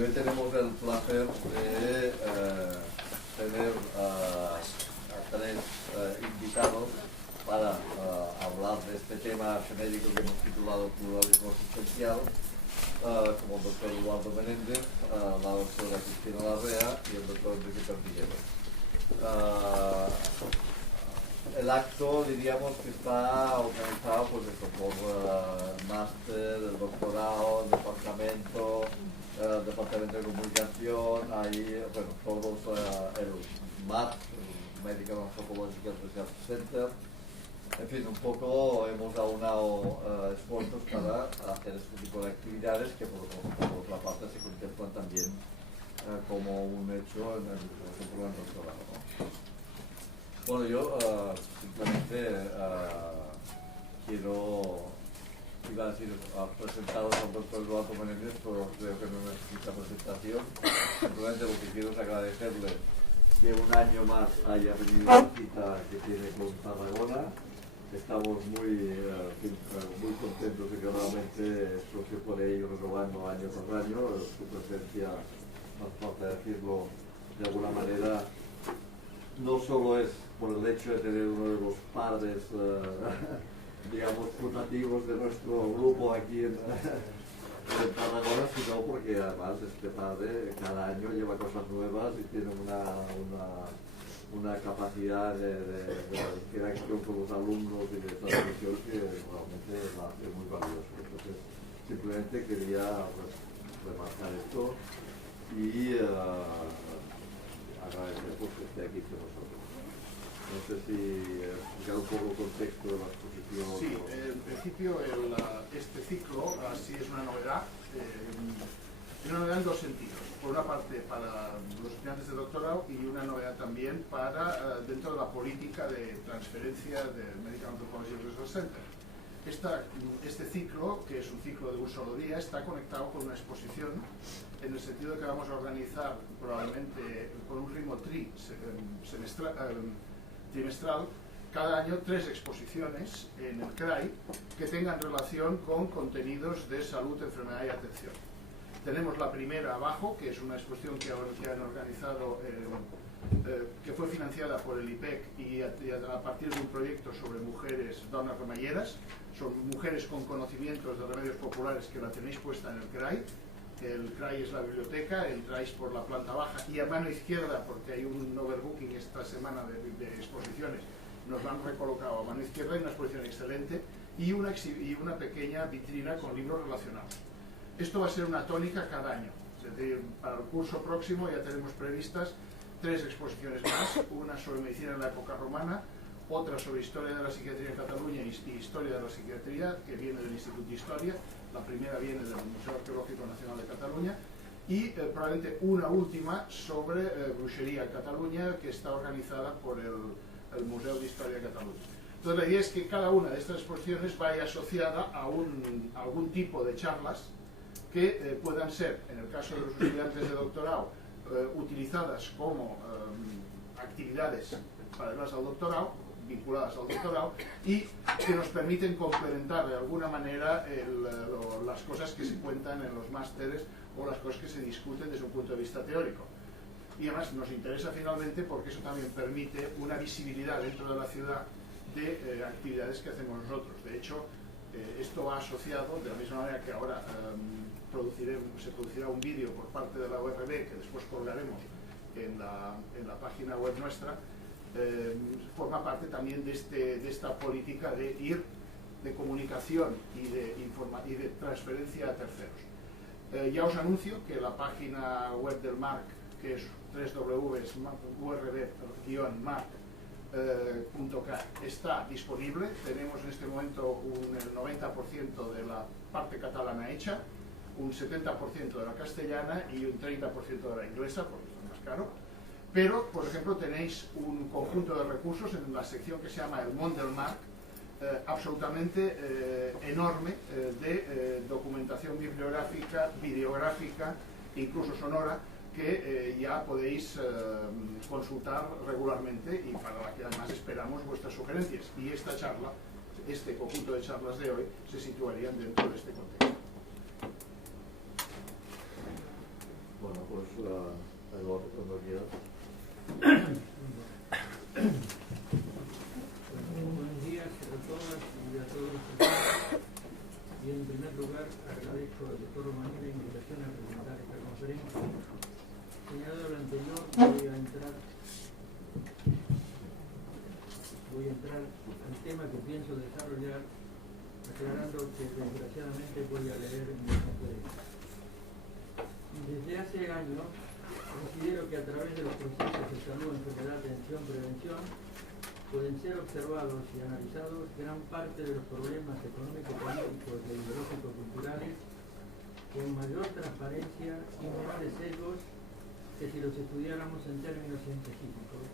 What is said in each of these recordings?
y hoy tenemos el placer de tener a tres invitados para hablar de este tema genérico que hemos titulado Pluralismo Existencial, como el doctor Eduardo Menéndez, la doctora Cristina Larrea y el doctor Enrique Pertiguero. El acto, diríamos, que está organizado por máster, el doctorado, el departamento de comunicación, ahí, bueno, todos, el MAT, el Medical Anthropological Research Center. En fin, un poco hemos aunado esfuerzos para hacer este tipo de actividades que por otra parte se contemplan también como un hecho en el programa de doctorado, ¿no? Bueno, yo simplemente iba a decir, presentaros al doctor Eduardo Menéndez, pero creo que no necesita presentación. Simplemente lo que quiero es agradecerle que un año más haya venido a la cita que tiene con Tarragona. Estamos muy contentos de que realmente esto se puede ir renovando año tras año. Su presencia, no hace falta decirlo de alguna manera, no solo es por el hecho de tener uno de los padres, digamos, putativos de nuestro grupo aquí en Tarragona, sino porque además este padre cada año lleva cosas nuevas y tiene una capacidad de interacción con los alumnos y de transmisión que realmente la hace muy valioso. Entonces, simplemente quería remarcar esto y agradecer que esté aquí con nosotros. No sé si explicar un poco el contexto de la exposición. Sí, en principio este ciclo así es una novedad. Una novedad en dos sentidos. Por una parte para los estudiantes de doctorado y una novedad también para dentro de la política de transferencia del Medical Anthropological Research Center. Este ciclo, que es un ciclo de un solo día, está conectado con una exposición en el sentido de que vamos a organizar probablemente con un ritmo trimestral cada año 3 exposiciones en el CRAI que tengan relación con contenidos de salud, enfermedad y atención. Tenemos la primera abajo, que es una exposición que han organizado, que fue financiada por el IPEC y a partir de un proyecto sobre mujeres, donas remalleras. Son mujeres con conocimientos de remedios populares que la tenéis puesta en el CRAI. El CRAI es la biblioteca, entráis por la planta baja y a mano izquierda, porque hay un overbooking esta semana de exposiciones, nos lo han recolocado a mano izquierda. Hay una exposición excelente y una pequeña vitrina con libros relacionados. Esto va a ser una tónica cada año, es decir, para el curso próximo ya tenemos previstas 3 exposiciones más, una sobre medicina en la época romana, otra sobre historia de la psiquiatría en Cataluña y historia de la psiquiatría, que viene del Instituto de Historia, la primera viene del Museo Arqueológico Nacional de Cataluña, y probablemente una última sobre brujería en Cataluña, que está organizada por el Museo de Historia de Cataluña. Entonces la idea es que cada una de estas exposiciones vaya asociada a algún tipo de charlas que puedan ser, en el caso de los estudiantes de doctorado, utilizadas como actividades paralelas al doctorado, vinculadas al doctorado, y que nos permiten complementar de alguna manera las cosas que se cuentan en los másteres o las cosas que se discuten desde un punto de vista teórico. Y además nos interesa finalmente porque eso también permite una visibilidad dentro de la ciudad de actividades que hacemos nosotros. De hecho, esto va asociado, de la misma manera que ahora se producirá un vídeo por parte de la URB que después colgaremos en la página web nuestra, forma parte también de esta política de comunicación y de transferencia a terceros. Ya os anuncio que la página web del MARC, que es www.urb-marc.cat, está disponible. Tenemos en este momento el 90% de la parte catalana hecha, un 70% de la castellana y un 30% de la inglesa, porque es más caro. Pero, por ejemplo, tenéis un conjunto de recursos en la sección que se llama el Món del Marc, absolutamente enorme, de documentación bibliográfica, videográfica, incluso sonora, que ya podéis consultar regularmente y para la que además esperamos vuestras sugerencias. Y esta charla, este conjunto de charlas de hoy, se situarían dentro de este contexto. a Eduardo, cuando quieras. Buenos días a todas y a todos los presentes. Y en primer lugar agradezco al doctor Romaní la invitación a presentar esta conferencia. Señalado lo anterior, voy a entrar al tema que pienso desarrollar, aclarando que desgraciadamente voy a leer en mi conferencia. Desde hace años considero que a través de los procesos de salud, enfermedad, atención, prevención, pueden ser observados y analizados gran parte de los problemas económicos, políticos e ideológicos culturales con mayor transparencia y menores sesgos que si los estudiáramos en términos científicos.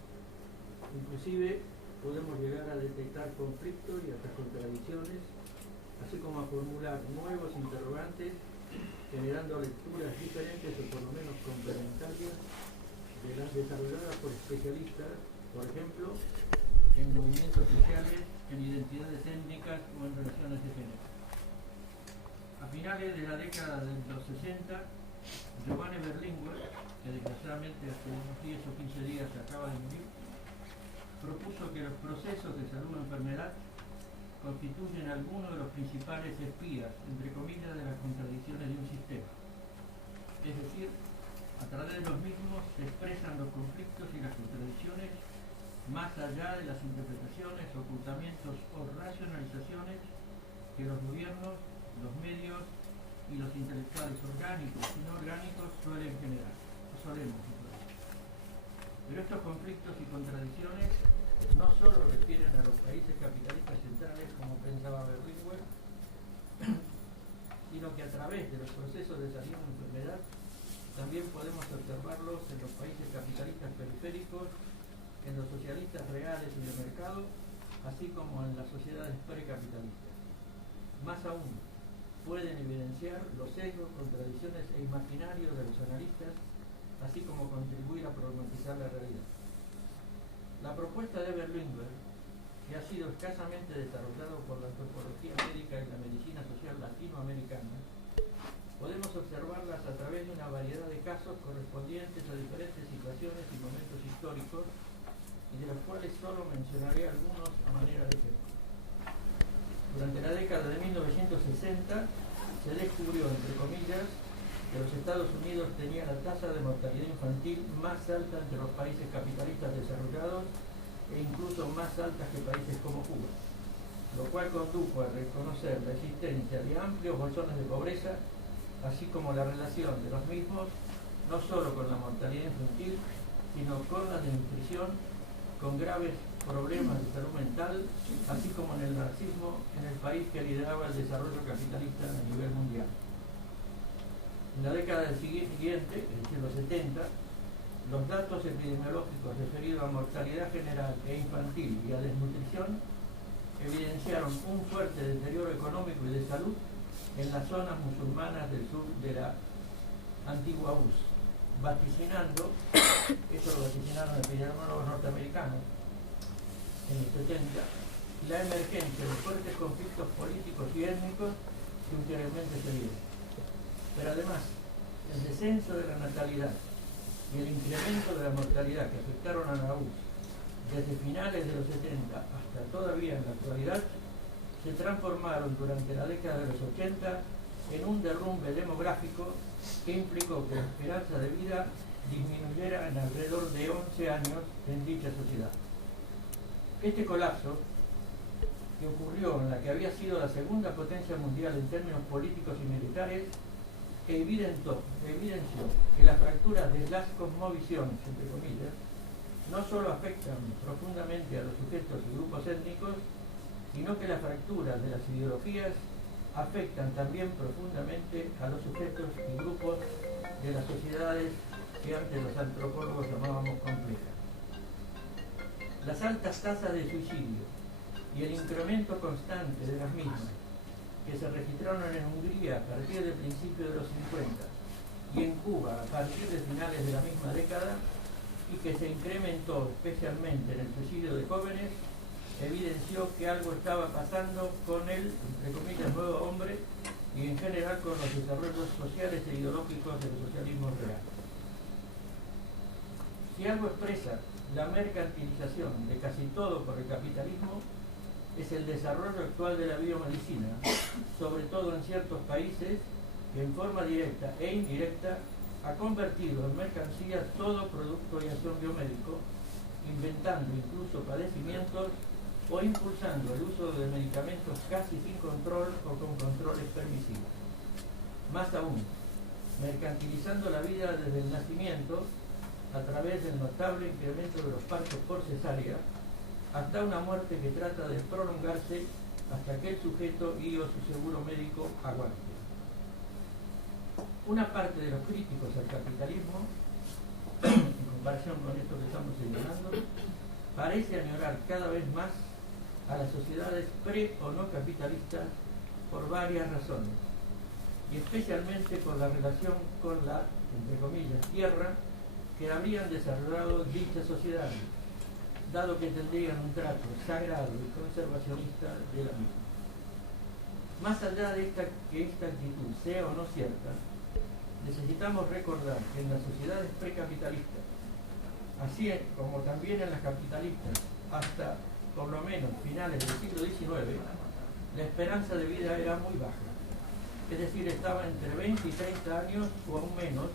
Inclusive podemos llegar a detectar conflictos y hasta contradicciones, así como a formular nuevos interrogantes, generando lecturas diferentes o por lo menos complementarias de las desarrolladas por especialistas, por ejemplo, en movimientos sociales, en identidades étnicas o en relaciones de género. A finales de la década de los 60, Giovanni Berlinguer, que desgraciadamente hace unos 10 o 15 días acaba de morir, propuso que los procesos de salud o enfermedad constituyen algunos de los principales espías, entre comillas, de las contradicciones de un sistema. Es decir, a través de los mismos se expresan los conflictos y las contradicciones más allá de las interpretaciones, ocultamientos o racionalizaciones que los gobiernos, los medios y los intelectuales orgánicos y no orgánicos suelen generar, o solemos generar. Pero estos conflictos y contradicciones no solo refieren a los países capitalistas centrales, como pensaba Berlinguer, sino que a través de los procesos de salud o enfermedad también podemos observarlos en los países capitalistas periféricos, en los socialistas reales y de mercado, así como en las sociedades precapitalistas. Más aún, pueden evidenciar los sesgos, contradicciones e imaginarios de los analistas, así como contribuir a problematizar la realidad. La propuesta de Berlinguer, que ha sido escasamente desarrollado por la antropología médica y la medicina social latinoamericana, podemos observarlas a través de una variedad de casos correspondientes a diferentes situaciones y momentos históricos, y de los cuales solo mencionaré algunos a manera de ejemplo. Durante la década de 1960 se descubrió, entre comillas, que los Estados Unidos tenían la tasa de mortalidad infantil más alta entre los países capitalistas desarrollados e incluso más altas que países como Cuba, lo cual condujo a reconocer la existencia de amplios bolsones de pobreza, así como la relación de los mismos no solo con la mortalidad infantil, sino con la desnutrición, con graves problemas de salud mental, así como en el marxismo en el país que lideraba el desarrollo capitalista a nivel mundial. En la década siguiente, es decir, los 70, los datos epidemiológicos referidos a mortalidad general e infantil y a desnutrición evidenciaron un fuerte deterioro económico y de salud en las zonas musulmanas del sur de la antigua URSS, vaticinando, eso lo vaticinaron epidemiólogos norteamericanos en los 70, la emergencia de fuertes conflictos políticos y étnicos que últimamente se dieron. Pero además, el descenso de la natalidad y el incremento de la mortalidad que afectaron a la URSS desde finales de los 70 hasta todavía en la actualidad, se transformaron durante la década de los 80 en un derrumbe demográfico que implicó que la esperanza de vida disminuyera en alrededor de 11 años en dicha sociedad. Este colapso, que ocurrió en la que había sido la segunda potencia mundial en términos políticos y militares, evidenció que las fracturas de las cosmovisiones, entre comillas, no solo afectan profundamente a los sujetos y grupos étnicos, sino que las fracturas de las ideologías afectan también profundamente a los sujetos y grupos de las sociedades que antes los antropólogos llamábamos complejas. Las altas tasas de suicidio y el incremento constante de las mismas, que se registraron en Hungría a partir del principio de los 50 y en Cuba a partir de finales de la misma década, y que se incrementó especialmente en el suicidio de jóvenes, evidenció que algo estaba pasando con el, entre comillas, nuevo hombre y en general con los desarrollos sociales e ideológicos del socialismo real. Si algo expresa la mercantilización de casi todo por el capitalismo, es el desarrollo actual de la biomedicina, sobre todo en ciertos países que en forma directa e indirecta ha convertido en mercancía todo producto y acción biomédico, inventando incluso padecimientos o impulsando el uso de medicamentos casi sin control o con controles permisivos. Más aún, mercantilizando la vida desde el nacimiento a través del notable incremento de los partos por cesárea, hasta una muerte que trata de prolongarse hasta que el sujeto y o su seguro médico aguante. Una parte de los críticos al capitalismo, en comparación con esto que estamos señalando, parece añorar cada vez más a las sociedades pre o no capitalistas por varias razones, y especialmente por la relación con la, entre comillas, tierra que habrían desarrollado dichas sociedades, dado que tendrían un trato sagrado y conservacionista de la misma. Más allá de que esta actitud sea o no cierta, necesitamos recordar que en las sociedades precapitalistas, así como también en las capitalistas, hasta por lo menos finales del siglo XIX, la esperanza de vida era muy baja, es decir, estaba entre 20 y 30 años o aún menos,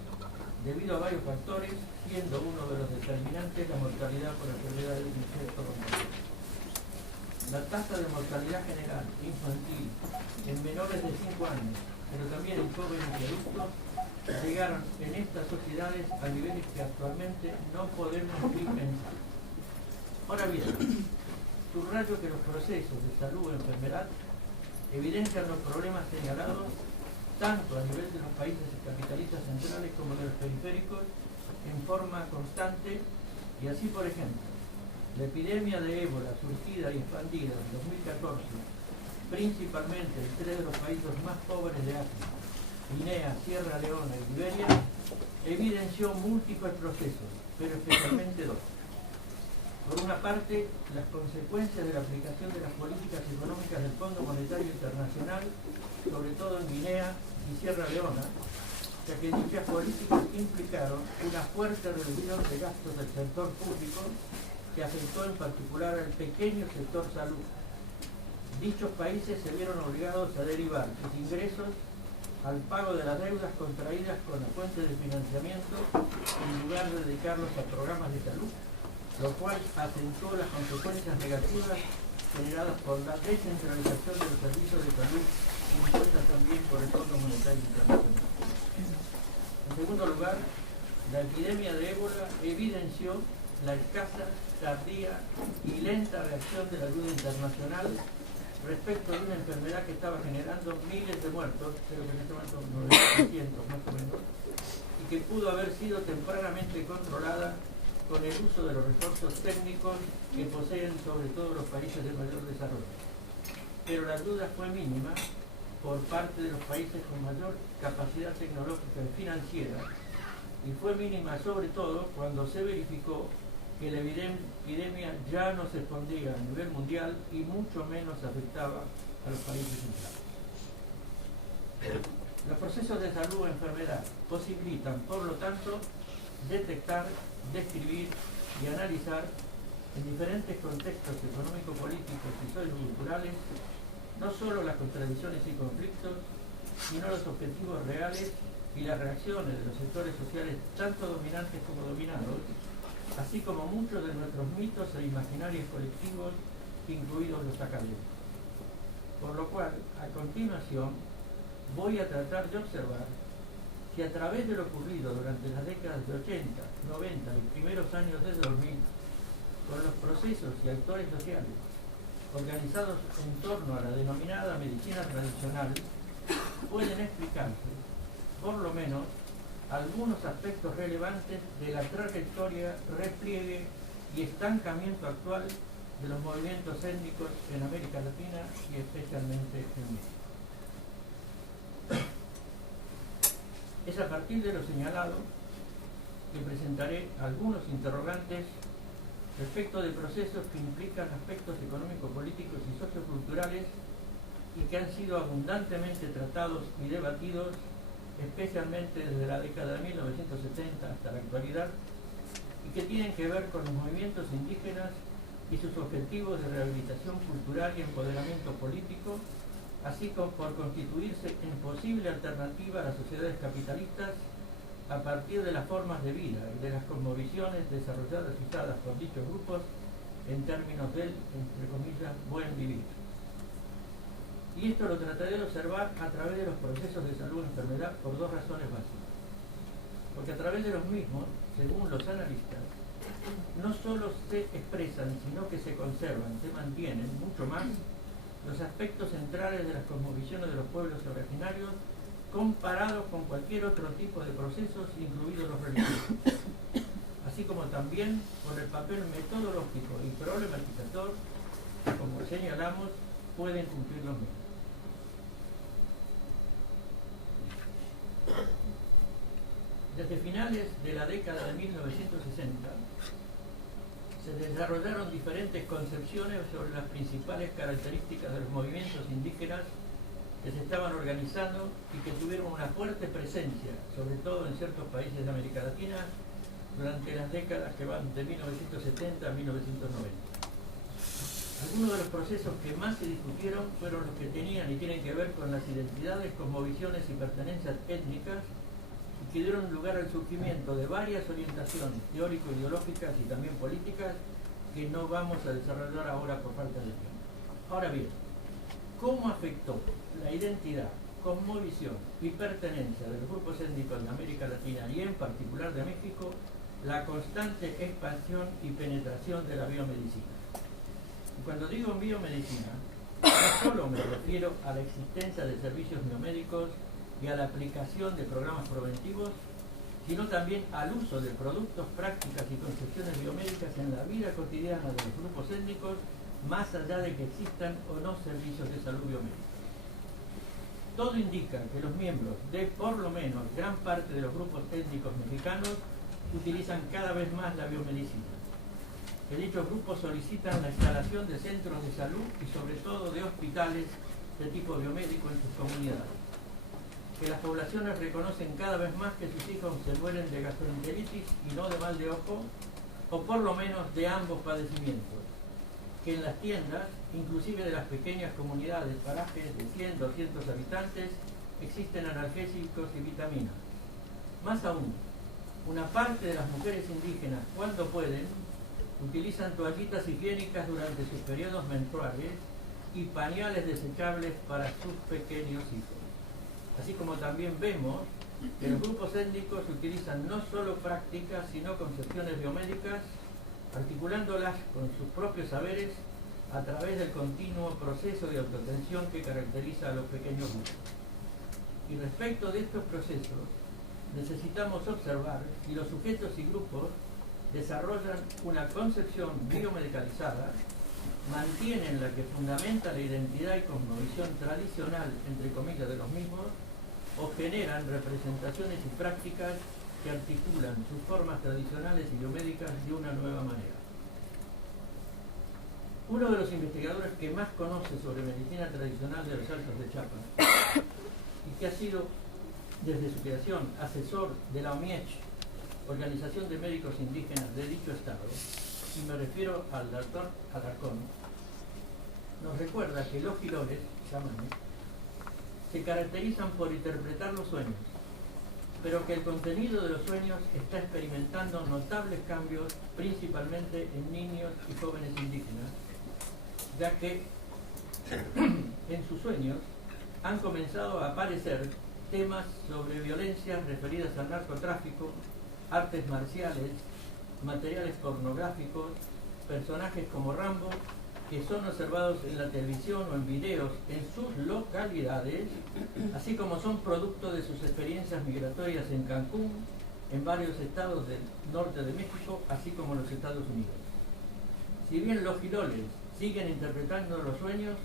debido a varios factores, siendo uno de los determinantes la mortalidad por enfermedades de insectos hormonales. La tasa de mortalidad general infantil en menores de 5 años, pero también en jóvenes y adultos, llegaron en estas sociedades a niveles que actualmente no podemos ni pensar. Ahora bien, subrayo que los procesos de salud o enfermedad evidencian los problemas señalados tanto a nivel de los países capitalistas centrales como de los periféricos en forma constante, y así, por ejemplo, la epidemia de ébola surgida y expandida en 2014, principalmente en 3 de los países más pobres de África, Guinea, Sierra Leona y Liberia, evidenció múltiples procesos, pero especialmente dos. Por una parte, las consecuencias de la aplicación de las políticas económicas del Fondo Monetario Internacional, sobre todo en Guinea y Sierra Leona, ya que dichas políticas implicaron una fuerte reducción de gastos del sector público que afectó en particular al pequeño sector salud. Dichos países se vieron obligados a derivar sus ingresos al pago de las deudas contraídas con la fuente de financiamiento en lugar de dedicarlos a programas de salud, lo cual acentuó las consecuencias negativas generadas por la descentralización de los servicios de salud impuestas también por el Fondo Monetario Internacional. En segundo lugar, la epidemia de ébola evidenció la escasa, tardía y lenta reacción de la ayuda internacional respecto de una enfermedad que estaba generando miles de muertos, creo que en este momento 900 más o menos, y que pudo haber sido tempranamente controlada con el uso de los recursos técnicos que poseen sobre todo los países de mayor desarrollo. Pero la ayuda fue mínima por parte de los países con mayor capacidad tecnológica y financiera, y fue mínima sobre todo cuando se verificó que la epidemia ya no se expandía a nivel mundial y mucho menos afectaba a los países centrales. Los procesos de salud o enfermedad posibilitan, por lo tanto, detectar, describir y analizar en diferentes contextos económico-políticos y socioculturales no solo las contradicciones y conflictos, sino los objetivos reales y las reacciones de los sectores sociales tanto dominantes como dominados, así como muchos de nuestros mitos e imaginarios colectivos, incluidos los académicos. Por lo cual, a continuación, voy a tratar de observar que a través de lo ocurrido durante las décadas de 80, 90 y primeros años de 2000, con los procesos y actores sociales organizados en torno a la denominada medicina tradicional, pueden explicarse, por lo menos, algunos aspectos relevantes de la trayectoria, repliegue y estancamiento actual de los movimientos étnicos en América Latina y especialmente en México. Es a partir de lo señalado que presentaré algunos interrogantes respecto de procesos que implican aspectos económico-políticos y socioculturales y que han sido abundantemente tratados y debatidos, especialmente desde la década de 1970 hasta la actualidad, y que tienen que ver con los movimientos indígenas y sus objetivos de rehabilitación cultural y empoderamiento político, así como por constituirse en posible alternativa a las sociedades capitalistas a partir de las formas de vida y de las cosmovisiones desarrolladas y usadas por dichos grupos en términos del, entre comillas, buen vivir. Y esto lo trataré de observar a través de los procesos de salud y enfermedad por dos razones básicas. Porque a través de los mismos, según los analistas, no solo se expresan, sino que se conservan, se mantienen mucho más los aspectos centrales de las cosmovisiones de los pueblos originarios comparados con cualquier otro tipo de procesos, incluidos los religiosos, así como también por el papel metodológico y problematizador que, como señalamos, pueden cumplir los mismos. Desde finales de la década de 1960 se desarrollaron diferentes concepciones sobre las principales características de los movimientos indígenas que se estaban organizando y que tuvieron una fuerte presencia, sobre todo en ciertos países de América Latina, durante las décadas que van de 1970 a 1990. Algunos de los procesos que más se discutieron fueron los que tenían y tienen que ver con las identidades, cosmovisiones y pertenencias étnicas, y que dieron lugar al surgimiento de varias orientaciones teórico-ideológicas y también políticas que no vamos a desarrollar ahora por falta de tiempo. Ahora bien, ¿cómo afectó la identidad, cosmovisión y pertenencia de los grupos étnicos de América Latina y en particular de México la constante expansión y penetración de la biomedicina? Y cuando digo biomedicina, no solo me refiero a la existencia de servicios biomédicos y a la aplicación de programas preventivos, sino también al uso de productos, prácticas y concepciones biomédicas en la vida cotidiana de los grupos étnicos, más allá de que existan o no servicios de salud biomédica. Todo indica que los miembros de por lo menos gran parte de los grupos étnicos mexicanos utilizan cada vez más la biomedicina. Que dichos grupos solicitan la instalación de centros de salud y sobre todo de hospitales de tipo biomédico en sus comunidades. Que las poblaciones reconocen cada vez más que sus hijos se mueren de gastroenteritis y no de mal de ojo, o por lo menos de ambos padecimientos. Que en las tiendas, inclusive de las pequeñas comunidades, parajes de 100, 200 habitantes, existen analgésicos y vitaminas. Más aún, una parte de las mujeres indígenas, cuando pueden, utilizan toallitas higiénicas durante sus periodos menstruales y pañales desechables para sus pequeños hijos. Así como también vemos que los grupos étnicos utilizan no solo prácticas, sino concepciones biomédicas, articulándolas con sus propios saberes a través del continuo proceso de autoatención que caracteriza a los pequeños grupos. Y respecto de estos procesos, necesitamos observar si los sujetos y grupos desarrollan una concepción biomedicalizada, mantienen la que fundamenta la identidad y cosmovisión tradicional, entre comillas, de los mismos, o generan representaciones y prácticas que articulan sus formas tradicionales y biomédicas de una nueva manera. Uno de los investigadores que más conoce sobre medicina tradicional de los Altos de Chiapas y que ha sido desde su creación asesor de la OMIECH, Organización de Médicos Indígenas de dicho estado, y me refiero al doctor Alarcón, nos recuerda que los gilones, chamanes, se caracterizan por interpretar los sueños, pero que el contenido de los sueños está experimentando notables cambios, principalmente en niños y jóvenes indígenas, ya que en sus sueños han comenzado a aparecer temas sobre violencias referidas al narcotráfico, artes marciales, materiales pornográficos, personajes como Rambo, que son observados en la televisión o en videos en sus localidades, así como son producto de sus experiencias migratorias en Cancún, en varios estados del norte de México, así como en los Estados Unidos. Si bien los giloles siguen interpretando los sueños,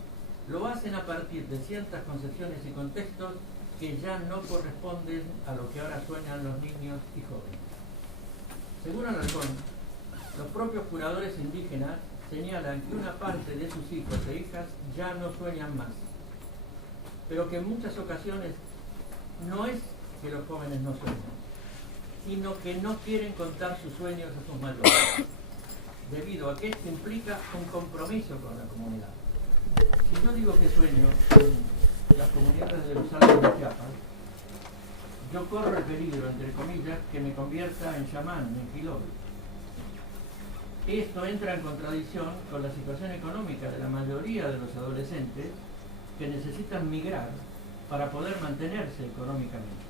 lo hacen a partir de ciertas concepciones y contextos que ya no corresponden a lo que ahora sueñan los niños y jóvenes. Según Alarcón, los propios curadores indígenas señalan que una parte de sus hijos e hijas ya no sueñan más, pero que en muchas ocasiones no es que los jóvenes no sueñan, sino que no quieren contar sus sueños a sus mayores, debido a que esto implica un compromiso con la comunidad. Si yo digo que sueño en las comunidades de los Altos de Chiapas, yo corro el peligro, entre comillas, que me convierta en chamán, en quilobi. Esto entra en contradicción con la situación económica de la mayoría de los adolescentes que necesitan migrar para poder mantenerse económicamente.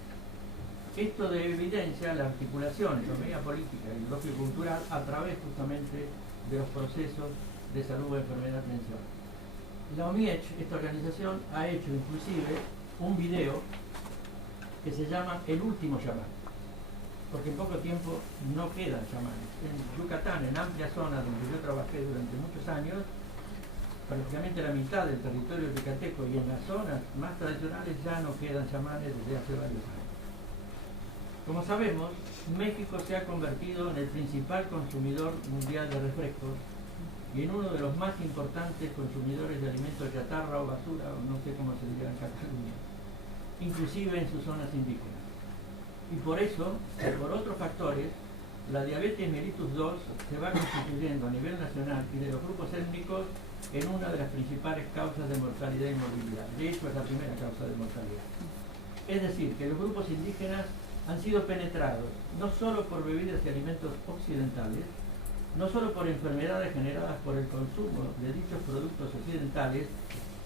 Esto de evidencia la articulación, economía política y sociocultural a través justamente de los procesos de salud, enfermedad, atención. La OMIECH, esta organización, ha hecho inclusive un video que se llama El último chamán, porque en poco tiempo no quedan chamanes. En Yucatán, en amplia zona donde yo trabajé durante muchos años, prácticamente la mitad del territorio yucateco y en las zonas más tradicionales ya no quedan chamanes desde hace varios años. Como sabemos, México se ha convertido en el principal consumidor mundial de refrescos y en uno de los más importantes consumidores de alimentos chatarra o basura, o no sé cómo se diría en Cataluña, inclusive en sus zonas indígenas. Y por eso, por otros factores, la diabetes mellitus 2 se va constituyendo a nivel nacional y de los grupos étnicos en una de las principales causas de mortalidad y morbilidad. De hecho, es la primera causa de mortalidad. Es decir, que los grupos indígenas han sido penetrados no solo por bebidas y alimentos occidentales, no solo por enfermedades generadas por el consumo de dichos productos occidentales,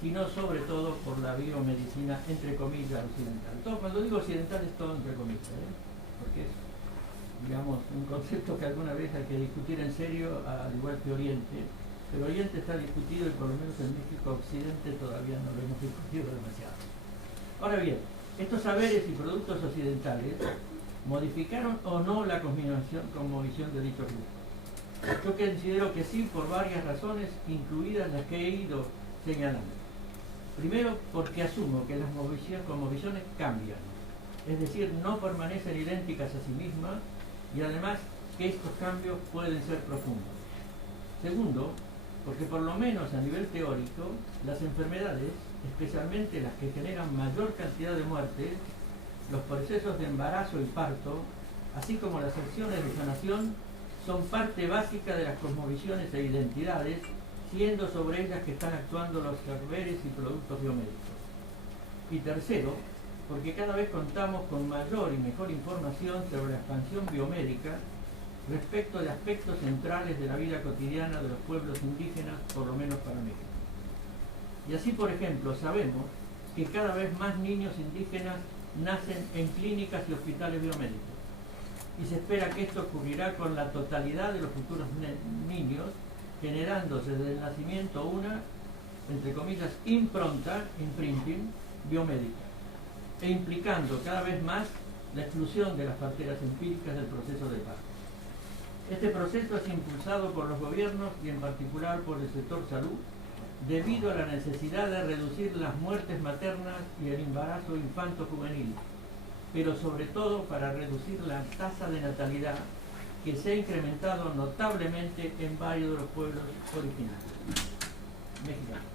sino sobre todo por la biomedicina, entre comillas, occidental. Cuando digo occidental es todo entre comillas, porque es, digamos, un concepto que alguna vez hay que discutir en serio, al igual que Oriente. Pero Oriente está discutido y por lo menos en México Occidente todavía no lo hemos discutido demasiado. Ahora bien, estos saberes y productos occidentales modificaron o no la cosmovisión de dichos grupos. Yo considero que sí, por varias razones, incluidas las que he ido señalando. Primero, porque asumo que las cosmovisiones cambian, es decir, no permanecen idénticas a sí mismas y además que estos cambios pueden ser profundos. Segundo, porque por lo menos a nivel teórico, las enfermedades, especialmente las que generan mayor cantidad de muertes, los procesos de embarazo y parto, así como las acciones de sanación, son parte básica de las cosmovisiones e identidades, siendo sobre ellas que están actuando los saberes y productos biomédicos. Y tercero, porque cada vez contamos con mayor y mejor información sobre la expansión biomédica respecto de aspectos centrales de la vida cotidiana de los pueblos indígenas, por lo menos para México. Y así, por ejemplo, sabemos que cada vez más niños indígenas nacen en clínicas y hospitales biomédicos. Y se espera que esto ocurrirá con la totalidad de los futuros niños, generándose desde el nacimiento una, entre comillas, impronta, imprinting, biomédica, e implicando cada vez más la exclusión de las parteras empíricas del proceso de parto. Este proceso es impulsado por los gobiernos y en particular por el sector salud, debido a la necesidad de reducir las muertes maternas y el embarazo infanto-juvenil, pero sobre todo para reducir la tasa de natalidad que se ha incrementado notablemente en varios de los pueblos originarios mexicanos.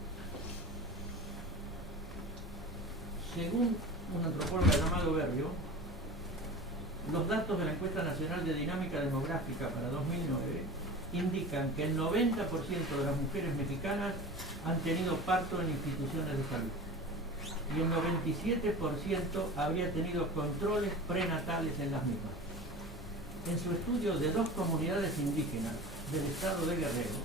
Según un antropólogo llamado Berrio, los datos de la Encuesta Nacional de Dinámica Demográfica para 2009 indican que el 90% de las mujeres mexicanas han tenido parto en instituciones de salud y el 97% habría tenido controles prenatales en las mismas. En su estudio de 2 comunidades indígenas del estado de Guerrero,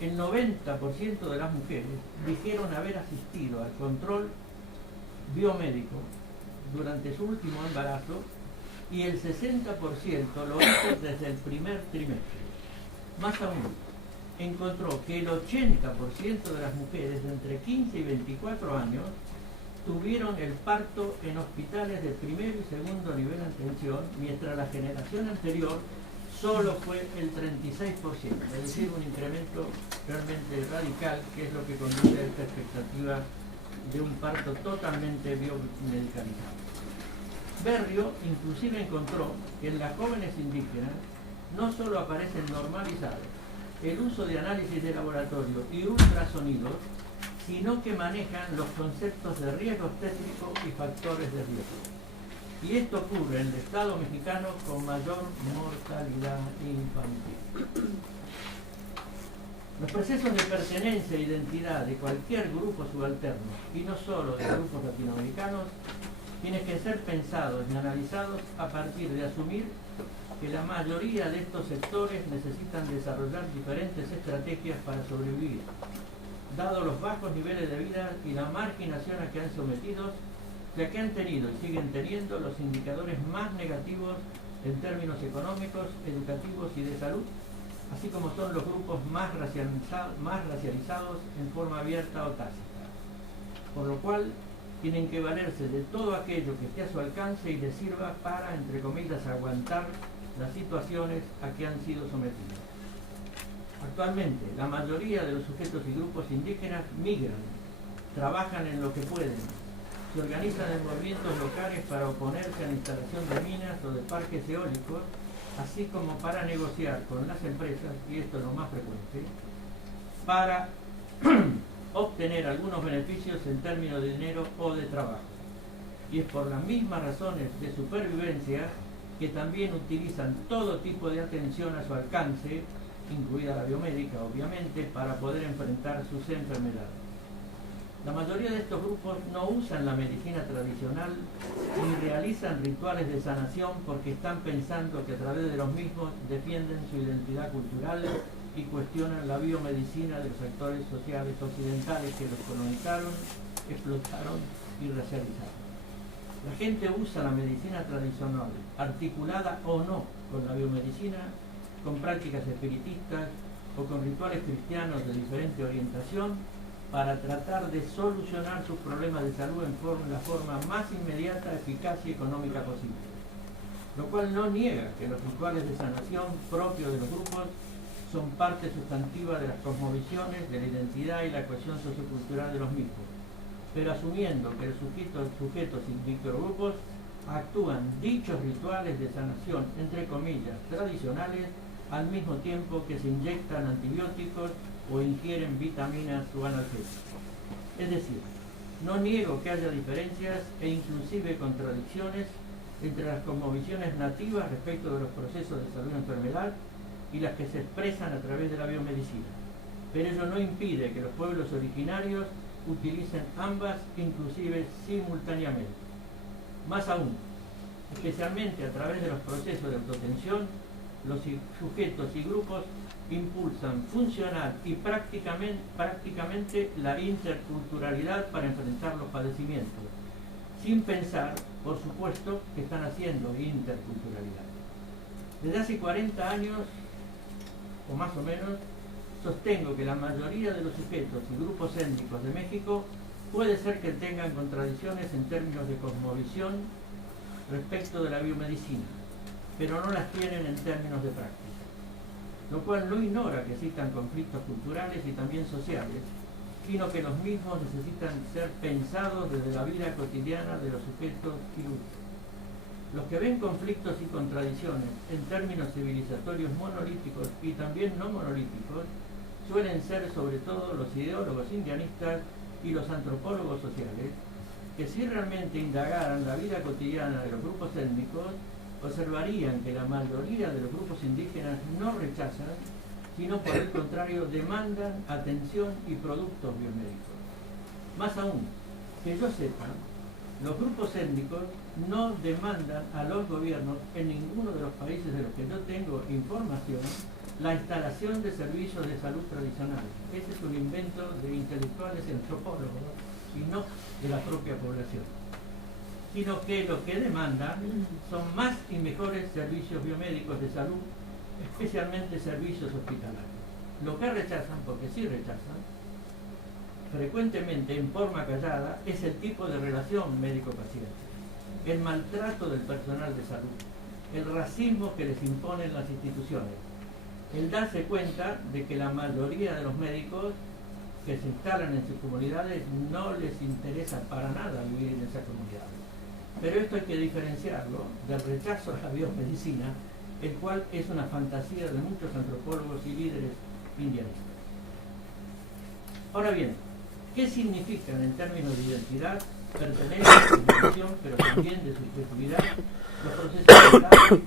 el 90% de las mujeres dijeron haber asistido al control biomédico durante su último embarazo y el 60% lo hizo desde el primer trimestre. Más aún, encontró que el 80% de las mujeres de entre 15 y 24 años tuvieron el parto en hospitales de primer y segundo nivel de atención, mientras la generación anterior solo fue el 36%, es decir, un incremento realmente radical, que es lo que conduce a esta expectativa de un parto totalmente biomedicalizado. Berrio inclusive encontró que en las jóvenes indígenas no solo aparecen normalizados el uso de análisis de laboratorio y ultrasonidos, sino que manejan los conceptos de riesgo obstétrico y factores de riesgo. y esto ocurre en el Estado mexicano con mayor mortalidad infantil. Los procesos de pertenencia e identidad de cualquier grupo subalterno, y no solo de grupos latinoamericanos, tienen que ser pensados y analizados a partir de asumir que la mayoría de estos sectores necesitan desarrollar diferentes estrategias para sobrevivir, dado los bajos niveles de vida y la marginación a que han sometidos, ya que han tenido y siguen teniendo los indicadores más negativos en términos económicos, educativos y de salud, así como son los grupos más racializados en forma abierta o tácita. Por lo cual, tienen que valerse de todo aquello que esté a su alcance y les sirva para, entre comillas, aguantar las situaciones a que han sido sometidos. Actualmente, la mayoría de los sujetos y grupos indígenas migran, trabajan en lo que pueden, se organizan en movimientos locales para oponerse a la instalación de minas o de parques eólicos, así como para negociar con las empresas, y esto es lo más frecuente, para obtener algunos beneficios en términos de dinero o de trabajo. Y es por las mismas razones de supervivencia que también utilizan todo tipo de atención a su alcance, incluida la biomédica, obviamente, para poder enfrentar sus enfermedades. La mayoría de estos grupos no usan la medicina tradicional ni realizan rituales de sanación porque están pensando que a través de los mismos defienden su identidad cultural y cuestionan la biomedicina de los actores sociales occidentales que los colonizaron, explotaron y racializaron. La gente usa la medicina tradicional, articulada o no con la biomedicina, con prácticas espiritistas o con rituales cristianos de diferente orientación, para tratar de solucionar sus problemas de salud en la forma más inmediata, eficaz y económica posible. Lo cual no niega que los rituales de sanación propios de los grupos son parte sustantiva de las cosmovisiones, de la identidad y la cohesión sociocultural de los mismos, pero asumiendo que los sujetos y microgrupos actúan dichos rituales de sanación, entre comillas, tradicionales, al mismo tiempo que se inyectan antibióticos o ingieren vitaminas o analgésicos. Es decir, no niego que haya diferencias e inclusive contradicciones entre las cosmovisiones nativas respecto de los procesos de salud y enfermedad y las que se expresan a través de la biomedicina, pero ello no impide que los pueblos originarios utilicen ambas inclusive simultáneamente. Más aún, especialmente a través de los procesos de autotensión, los sujetos y grupos impulsan funcional y prácticamente la interculturalidad para enfrentar los padecimientos, sin pensar, por supuesto, que están haciendo interculturalidad. Desde hace 40 años, o más o menos, sostengo que la mayoría de los sujetos y grupos étnicos de México puede ser que tengan contradicciones en términos de cosmovisión respecto de la biomedicina, pero no las tienen en términos de práctica, lo cual no ignora que existan conflictos culturales y también sociales, sino que los mismos necesitan ser pensados desde la vida cotidiana de los sujetos y grupos. Los que ven conflictos y contradicciones en términos civilizatorios monolíticos y también no monolíticos suelen ser sobre todo los ideólogos indianistas y los antropólogos sociales, que si realmente indagaran la vida cotidiana de los grupos étnicos, observarían que la mayoría de los grupos indígenas no rechazan, sino por el contrario demandan atención y productos biomédicos. Más aún, que yo sepa, los grupos étnicos no demandan a los gobiernos en ninguno de los países de los que yo tengo información la instalación de servicios de salud tradicionales. Ese es un invento de intelectuales y antropólogos y no de la propia población, sino que lo que demandan son más y mejores servicios biomédicos de salud, especialmente servicios hospitalarios. Lo que rechazan, porque sí rechazan, frecuentemente en forma callada, es el tipo de relación médico-paciente, el maltrato del personal de salud, el racismo que les imponen las instituciones, el darse cuenta de que la mayoría de los médicos que se instalan en sus comunidades no les interesa para nada vivir en esas comunidades. Pero esto hay que diferenciarlo del rechazo a la biomedicina, el cual es una fantasía de muchos antropólogos y líderes indianistas. Ahora bien, ¿qué significan en términos de identidad pertenencia, de evolución, pero también de subjetividad, los procesos mentales,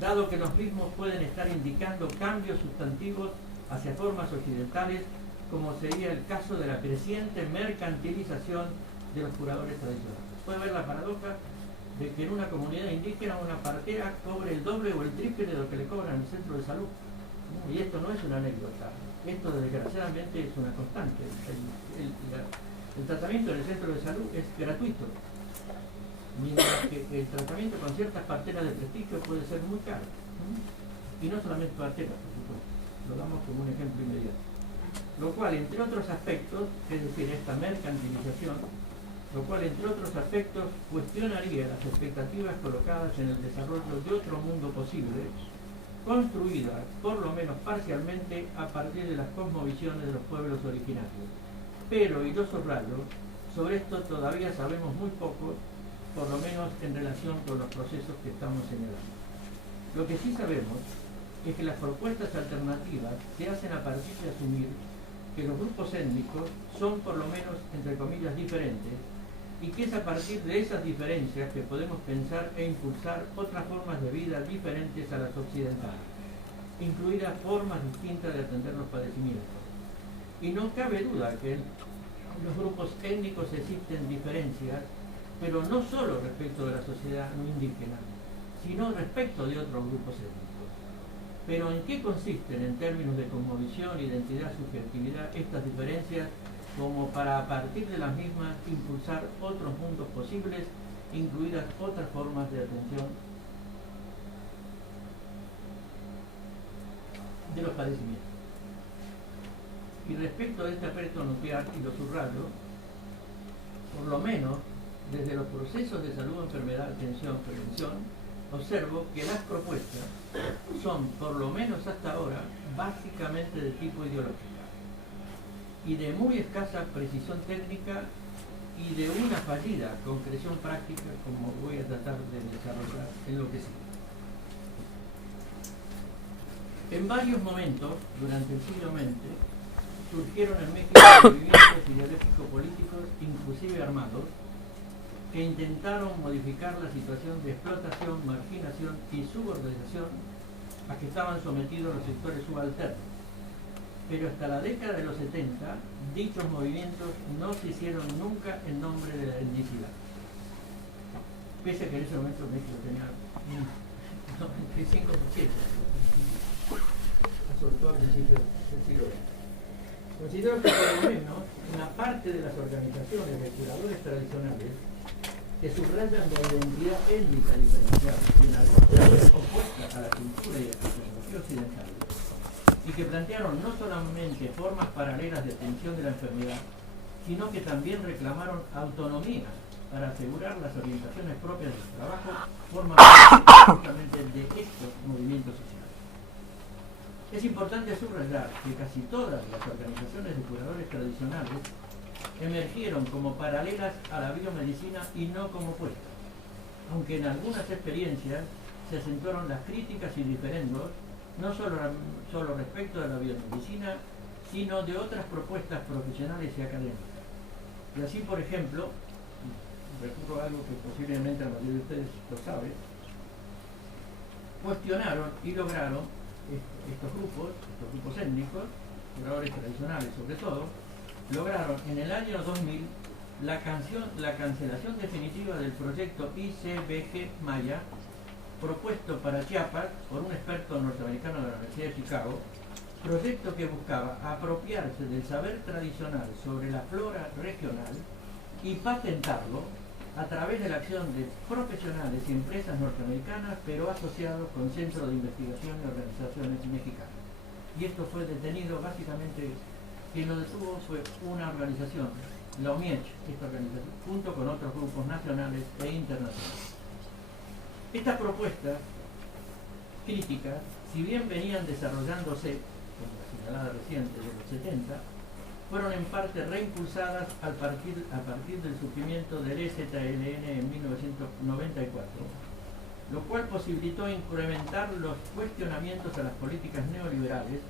dado que los mismos pueden estar indicando cambios sustantivos hacia formas occidentales, como sería el caso de la creciente mercantilización de los curadores tradicionales. Puede ver la paradoja de que en una comunidad indígena una partera cobre el doble o el triple de lo que le cobran en el centro de salud. Y esto no es una anécdota, esto desgraciadamente es una constante. El tratamiento en el centro de salud es gratuito, mientras que el tratamiento con ciertas parteras de prestigio puede ser muy caro. Y no solamente parteras, por supuesto, lo damos como un ejemplo inmediato. Lo cual, entre otros aspectos, es decir, esta mercantilización, lo cual, entre otros aspectos, cuestionaría las expectativas colocadas en el desarrollo de otro mundo posible, construida, por lo menos parcialmente, a partir de las cosmovisiones de los pueblos originarios. Pero, y lo subrayo, sobre esto todavía sabemos muy poco, por lo menos en relación con los procesos que estamos señalando. Lo que sí sabemos es que las propuestas alternativas se hacen a partir de asumir que los grupos étnicos son por lo menos, entre comillas, diferentes, y que es a partir de esas diferencias que podemos pensar e impulsar otras formas de vida diferentes a las occidentales, incluidas formas distintas de atender los padecimientos. Y no cabe duda que en los grupos étnicos existen diferencias, pero no solo respecto de la sociedad no indígena, sino respecto de otros grupos étnicos. Pero ¿en qué consisten en términos de cosmovisión, identidad, subjetividad estas diferencias, como para a partir de las mismas impulsar otros mundos posibles, incluidas otras formas de atención de los padecimientos? Y respecto a este aspecto nuclear, y lo subrayo, por lo menos desde los procesos de salud, enfermedad, atención, prevención, observo que las propuestas son, por lo menos hasta ahora, básicamente de tipo ideológico y de muy escasa precisión técnica y de una fallida concreción práctica, como voy a tratar de desarrollar en lo que sigue. En varios momentos, durante el siglo XX, surgieron en México movimientos ideológicos políticos, inclusive armados, que intentaron modificar la situación de explotación, marginación y subordinación a que estaban sometidos los sectores subalternos. Pero hasta la década de los 70, dichos movimientos no se hicieron nunca en nombre de la etnicidad. Pese a que en ese momento México tenía un 95%, sobre todo al principio del siglo XX. Considero que por lo menos una parte de las organizaciones de curadores tradicionales que subrayan la identidad étnica diferencial y en algunos casos opuesta a la cultura y a la filosofía occidental, y que plantearon no solamente formas paralelas de atención de la enfermedad, sino que también reclamaron autonomía para asegurar las orientaciones propias del trabajo, forman parte justamente de estos movimientos sociales. Es importante subrayar que casi todas las organizaciones de curadores tradicionales emergieron como paralelas a la biomedicina y no como opuestas, aunque en algunas experiencias se acentuaron las críticas y diferendos, no solo respecto de la biomedicina, sino de otras propuestas profesionales y académicas. Y así, por ejemplo, recurro a algo que posiblemente la mayoría de ustedes lo sabe, cuestionaron y lograron estos grupos étnicos, curadores tradicionales sobre todo, lograron en el año 2000 la cancelación definitiva del proyecto ICBG Maya, propuesto para Chiapas por un experto norteamericano de la Universidad de Chicago, proyecto que buscaba apropiarse del saber tradicional sobre la flora regional y patentarlo a través de la acción de profesionales y empresas norteamericanas, pero asociados con centros de investigación y organizaciones mexicanas. Y esto fue detenido básicamente. Quien lo detuvo fue una organización, la OMIECH, esta organización, junto con otros grupos nacionales e internacionales. Estas propuestas críticas, si bien venían desarrollándose, como la señalada reciente de los 70, fueron en parte reimpulsadas a partir del surgimiento del EZLN en 1994, lo cual posibilitó incrementar los cuestionamientos a las políticas neoliberales,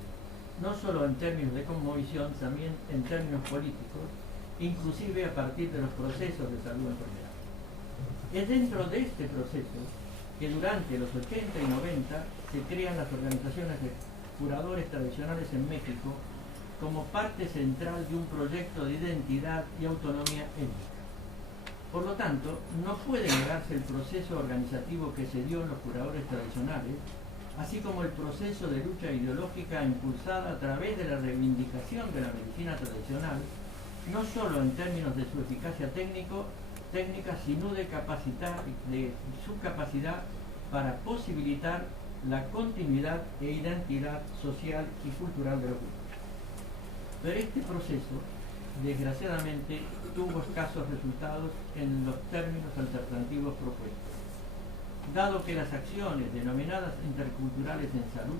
no solo en términos de cosmovisión, también en términos políticos, inclusive a partir de los procesos de salud-enfermedad. Es dentro de este proceso que durante los 80 y 90 se crean las organizaciones de curadores tradicionales en México como parte central de un proyecto de identidad y autonomía étnica. Por lo tanto, no puede negarse el proceso organizativo que se dio en los curadores tradicionales, así como el proceso de lucha ideológica impulsada a través de la reivindicación de la medicina tradicional, no solo en términos de su eficacia técnica, sino de su capacidad para posibilitar la continuidad e identidad social y cultural de los grupos. Pero este proceso, desgraciadamente, tuvo escasos resultados en los términos alternativos propuestos, dado que las acciones denominadas interculturales en salud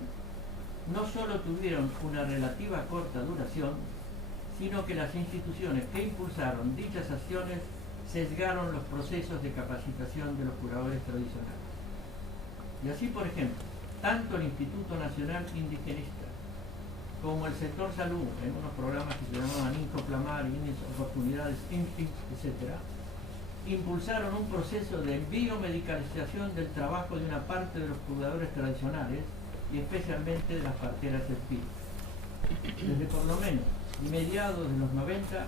no solo tuvieron una relativa corta duración, sino que las instituciones que impulsaron dichas acciones sesgaron los procesos de capacitación de los curadores tradicionales. Y así, por ejemplo, tanto el Instituto Nacional Indigenista como el sector salud, en unos programas que se llamaban Infoplamar, Oportunidades, etc., impulsaron un proceso de biomedicalización del trabajo de una parte de los cuidadores tradicionales y especialmente de las parteras espíritas. Desde por lo menos mediados de los 90,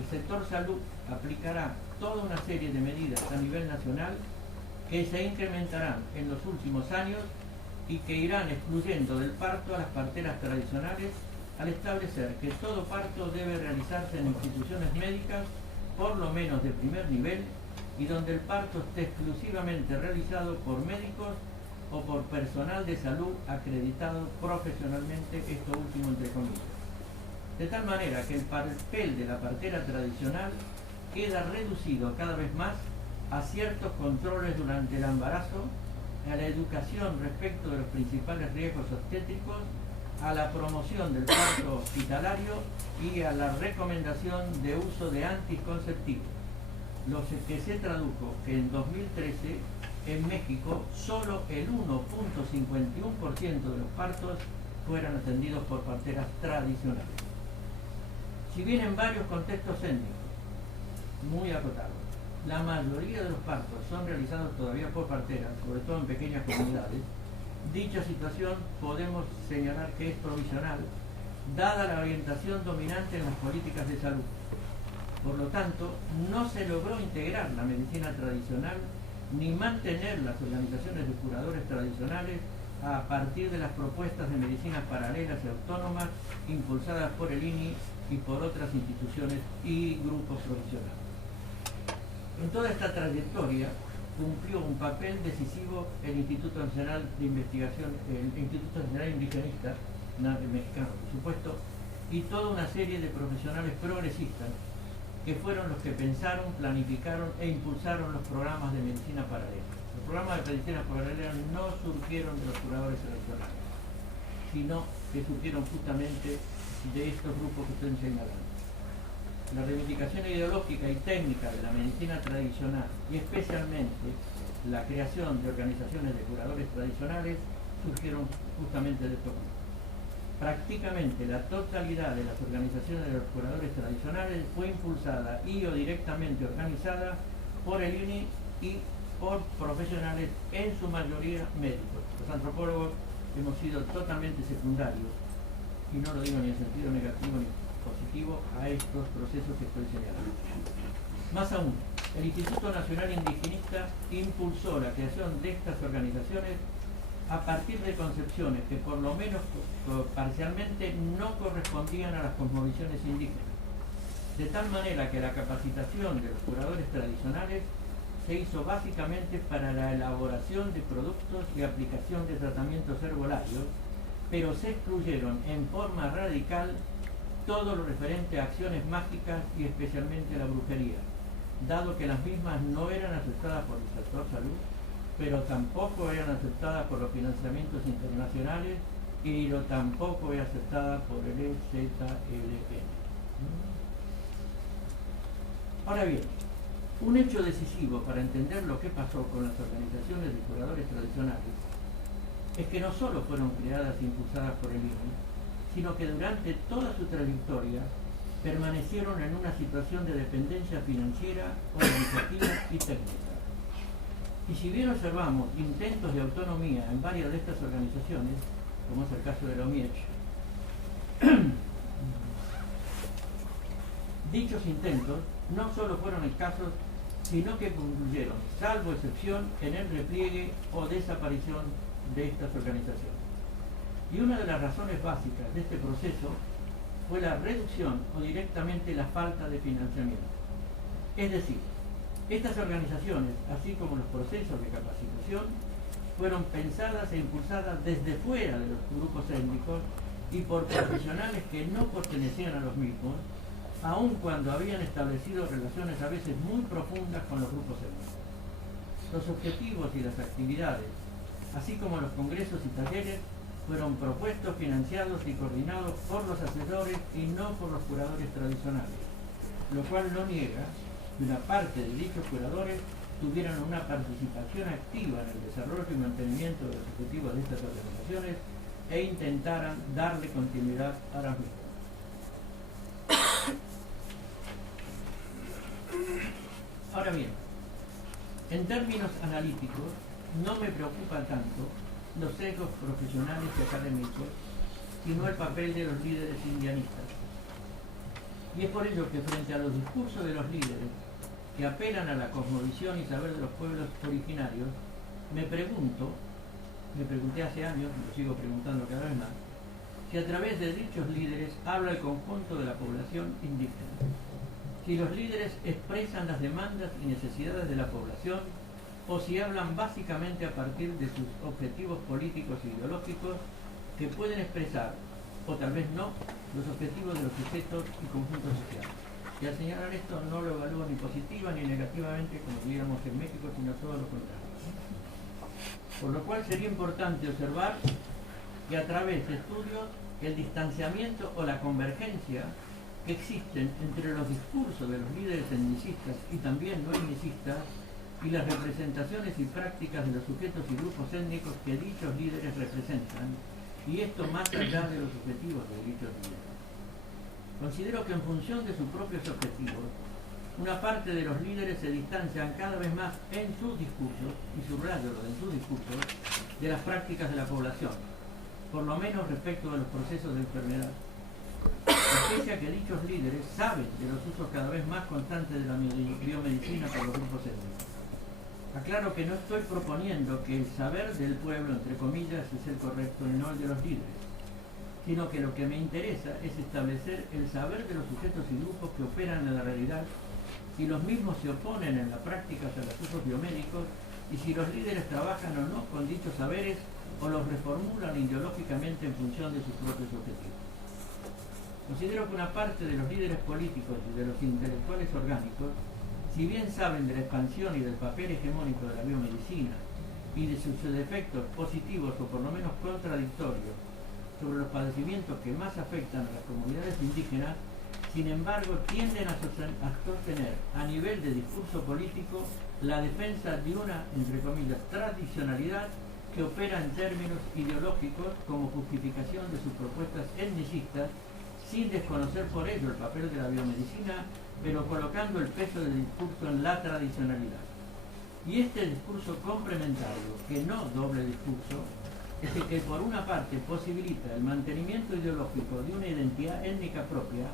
el sector salud aplicará toda una serie de medidas a nivel nacional que se incrementarán en los últimos años y que irán excluyendo del parto a las parteras tradicionales al establecer que todo parto debe realizarse en instituciones médicas, por lo menos de primer nivel, y donde el parto esté exclusivamente realizado por médicos o por personal de salud acreditado profesionalmente, esto último entre comillas. De tal manera que el papel de la partera tradicional queda reducido cada vez más a ciertos controles durante el embarazo, a la educación respecto de los principales riesgos obstétricos, a la promoción del parto hospitalario y a la recomendación de uso de anticonceptivos, lo que se tradujo que en 2013 en México solo el 1.51% de los partos fueran atendidos por parteras tradicionales. Si bien en varios contextos étnicos muy acotados, la mayoría de los partos son realizados todavía por parteras, sobre todo en pequeñas comunidades, dicha situación podemos señalar que es provisional, dada la orientación dominante en las políticas de salud. Por lo tanto, no se logró integrar la medicina tradicional ni mantener las organizaciones de curadores tradicionales a partir de las propuestas de medicinas paralelas y autónomas impulsadas por el INI y por otras instituciones y grupos profesionales. En toda esta trayectoria cumplió un papel decisivo el Instituto Nacional de Investigación, el Instituto Nacional Indigenista mexicano, por supuesto, y toda una serie de profesionales progresistas que fueron los que pensaron, planificaron e impulsaron los programas de medicina paralela. Los programas de medicina paralela no surgieron de los curadores tradicionales, sino que surgieron justamente de estos grupos que estoy señalando. La reivindicación ideológica y técnica de la medicina tradicional y especialmente la creación de organizaciones de curadores tradicionales surgieron justamente de estos grupos. Prácticamente la totalidad de las organizaciones de los curadores tradicionales fue impulsada y o directamente organizada por el INI y por profesionales, en su mayoría médicos. Los antropólogos hemos sido totalmente secundarios, y no lo digo ni en sentido negativo ni positivo, a estos procesos que estoy señalando. Más aún, el Instituto Nacional Indigenista impulsó la creación de estas organizaciones a partir de concepciones que por lo menos parcialmente no correspondían a las cosmovisiones indígenas, de tal manera que la capacitación de los curadores tradicionales se hizo básicamente para la elaboración de productos y aplicación de tratamientos herbolarios, pero se excluyeron en forma radical todo lo referente a acciones mágicas y especialmente a la brujería, dado que las mismas no eran aceptadas por el sector salud, pero tampoco eran aceptadas por los financiamientos internacionales y tampoco era aceptada por el EZLN. Ahora bien, un hecho decisivo para entender lo que pasó con las organizaciones de curadores tradicionales es que no solo fueron creadas e impulsadas por el INI, sino que durante toda su trayectoria permanecieron en una situación de dependencia financiera, organizativa y técnica. Y si bien observamos intentos de autonomía en varias de estas organizaciones, como es el caso de la OMIECH, dichos intentos no solo fueron escasos, sino que concluyeron, salvo excepción, en el repliegue o desaparición de estas organizaciones. Y una de las razones básicas de este proceso fue la reducción o directamente la falta de financiamiento. Es decir, estas organizaciones, así como los procesos de capacitación, fueron pensadas e impulsadas desde fuera de los grupos étnicos y por profesionales que no pertenecían a los mismos, aun cuando habían establecido relaciones a veces muy profundas con los grupos étnicos. Los objetivos y las actividades, así como los congresos y talleres, fueron propuestos, financiados y coordinados por los asesores y no por los curadores tradicionales, lo cual no niega que una parte de dichos curadores tuvieran una participación activa en el desarrollo y mantenimiento de los objetivos de estas organizaciones e intentaran darle continuidad a las mismas. Ahora bien, en términos analíticos, no me preocupa tanto los sesgos profesionales y académicos, sino el papel de los líderes indianistas. Y es por ello que frente a los discursos de los líderes que apelan a la cosmovisión y saber de los pueblos originarios, me pregunté hace años, y lo sigo preguntando cada vez más, si a través de dichos líderes habla el conjunto de la población indígena. Si los líderes expresan las demandas y necesidades de la población, o si hablan básicamente a partir de sus objetivos políticos e ideológicos que pueden expresar, o tal vez no, los objetivos de los sujetos y conjuntos sociales. Y al señalar esto no lo evalúo ni positiva ni negativamente, como diríamos en México, sino todo lo contrario. Por lo cual sería importante observar que a través de estudios el distanciamiento o la convergencia que existen entre los discursos de los líderes etnicistas y también no etnicistas y las representaciones y prácticas de los sujetos y grupos étnicos que dichos líderes representan, y esto más allá de los objetivos de dichos líderes. Considero que en función de sus propios objetivos, una parte de los líderes se distancian cada vez más en sus discursos, y subrayo lo de sus discursos, de las prácticas de la población, por lo menos respecto de los procesos de enfermedad. Pese a que dichos líderes saben de los usos cada vez más constantes de la biomedicina por los grupos étnicos. Aclaro que no estoy proponiendo que el saber del pueblo, entre comillas, es el correcto y no el de los líderes, sino que lo que me interesa es establecer el saber de los sujetos y grupos que operan en la realidad, si los mismos se oponen en la práctica a los usos biomédicos y si los líderes trabajan o no con dichos saberes o los reformulan ideológicamente en función de sus propios objetivos. Considero que una parte de los líderes políticos y de los intelectuales orgánicos, si bien saben de la expansión y del papel hegemónico de la biomedicina y de sus efectos positivos o por lo menos contradictorios sobre los padecimientos que más afectan a las comunidades indígenas, sin embargo tienden a sostener a nivel de discurso político la defensa de una, entre comillas, tradicionalidad que opera en términos ideológicos como justificación de sus propuestas etnicistas, sin desconocer por ello el papel de la biomedicina, pero colocando el peso del discurso en la tradicionalidad. Y este discurso complementario, que no doble discurso, es el que por una parte posibilita el mantenimiento ideológico de una identidad étnica propia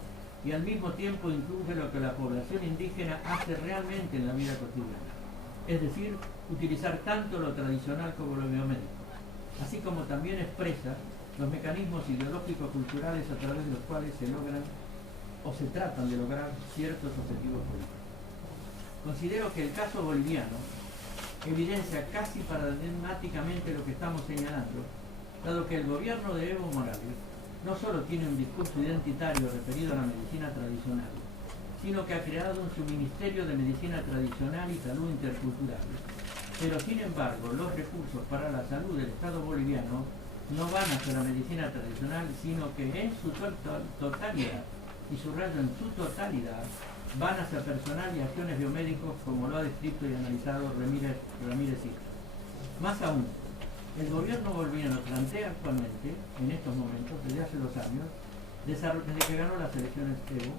y al mismo tiempo incluye lo que la población indígena hace realmente en la vida cotidiana, es decir, utilizar tanto lo tradicional como lo biomédico, así como también expresa los mecanismos ideológicos culturales a través de los cuales se logran o se tratan de lograr ciertos objetivos políticos. Considero que el caso boliviano evidencia casi paradigmáticamente lo que estamos señalando, dado que el gobierno de Evo Morales no solo tiene un discurso identitario referido a la medicina tradicional, sino que ha creado un subministerio de medicina tradicional y salud intercultural. Pero sin embargo, los recursos para la salud del Estado boliviano no van hacia la medicina tradicional, sino que en su totalidad, y subrayo en su totalidad, van hacia personal y acciones biomédicos, como lo ha descrito y analizado Ramírez Hija. Más aún, el gobierno boliviano plantea actualmente, en estos momentos, desde hace 2 años, desde que ganó las elecciones Evo,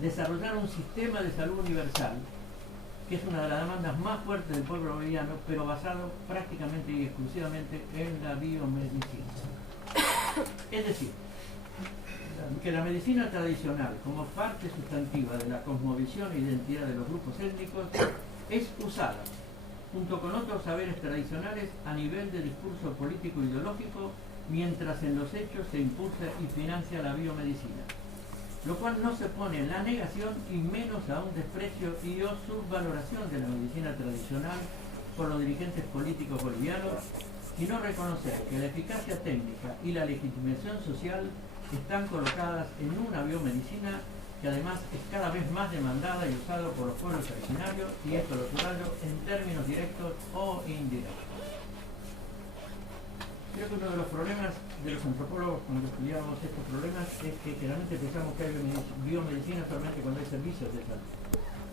desarrollar un sistema de salud universal, que es una de las demandas más fuertes del pueblo boliviano, pero basado prácticamente y exclusivamente en la biomedicina. Es decir, que la medicina tradicional, como parte sustantiva de la cosmovisión e identidad de los grupos étnicos, es usada, junto con otros saberes tradicionales, a nivel de discurso político e ideológico, mientras en los hechos se impulsa y financia la biomedicina, lo cual no se pone en la negación y menos a un desprecio y o subvaloración de la medicina tradicional por los dirigentes políticos bolivianos, sino reconocer que la eficacia técnica y la legitimación social están colocadas en una biomedicina que además es cada vez más demandada y usada por los pueblos originarios, y esto lo subrayo, en términos directos o indirectos. Creo que uno de los problemas de los antropólogos cuando estudiamos estos problemas es que generalmente pensamos que hay biomedicina solamente cuando hay servicios de salud.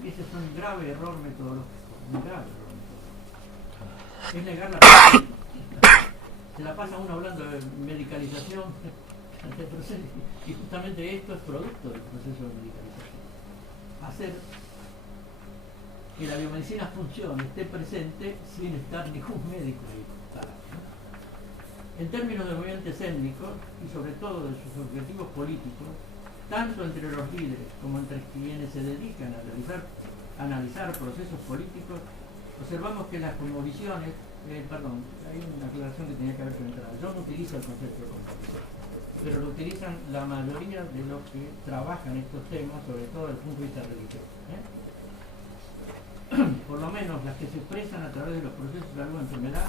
Y ese es un grave error metodológico, un grave error metodológico. Es negar la práctica. Se la pasa uno hablando de medicalización, y justamente esto es producto del proceso de medicalización. Hacer que la biomedicina funcione, esté presente, sin estar ningún médico ahí. En términos de movimientos étnicos y sobre todo de sus objetivos políticos, tanto entre los líderes como entre quienes se dedican a analizar procesos políticos, observamos que las cosmovisiones, hay una aclaración que tenía que haber entrado. Yo no utilizo el concepto de cosmovisión, pero lo utilizan la mayoría de los que trabajan estos temas, sobre todo desde el punto de vista religioso. Por lo menos las que se expresan a través de los procesos de alguna enfermedad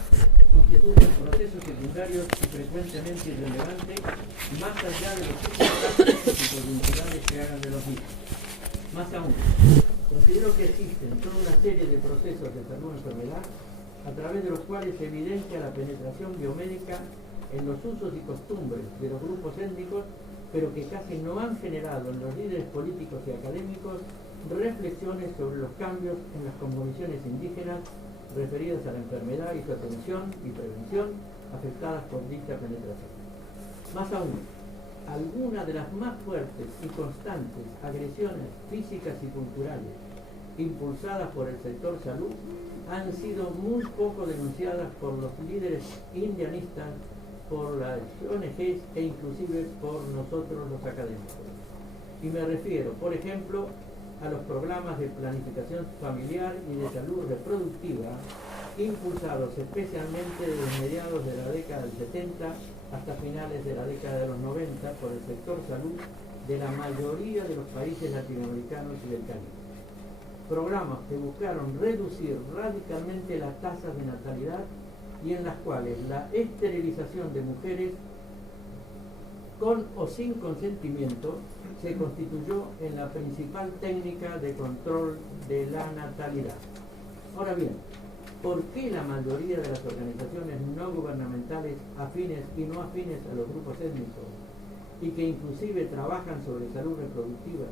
constituyen procesos secundarios y frecuentemente irrelevantes, más allá de los hechos prácticos y coyunturales que hagan de los mismos. Más aún, considero que existen toda una serie de procesos de salud enfermedad a través de los cuales se evidencia la penetración biomédica en los usos y costumbres de los grupos étnicos, pero que casi no han generado en los líderes políticos y académicos reflexiones sobre los cambios en las cosmovisiones indígenas referidas a la enfermedad y su atención y prevención afectadas por dicha penetración. Más aún, algunas de las más fuertes y constantes agresiones físicas y culturales impulsadas por el sector salud han sido muy poco denunciadas por los líderes indianistas, por las ONGs e inclusive por nosotros los académicos. Y me refiero, por ejemplo, a los programas de planificación familiar y de salud reproductiva impulsados especialmente desde mediados de la década del 70 hasta finales de la década de los 90 por el sector salud de la mayoría de los países latinoamericanos y del Caribe. Programas que buscaron reducir radicalmente las tasas de natalidad y en las cuales la esterilización de mujeres con o sin consentimiento se constituyó en la principal técnica de control de la natalidad. Ahora bien, ¿por qué la mayoría de las organizaciones no gubernamentales afines y no afines a los grupos étnicos y que inclusive trabajan sobre salud reproductiva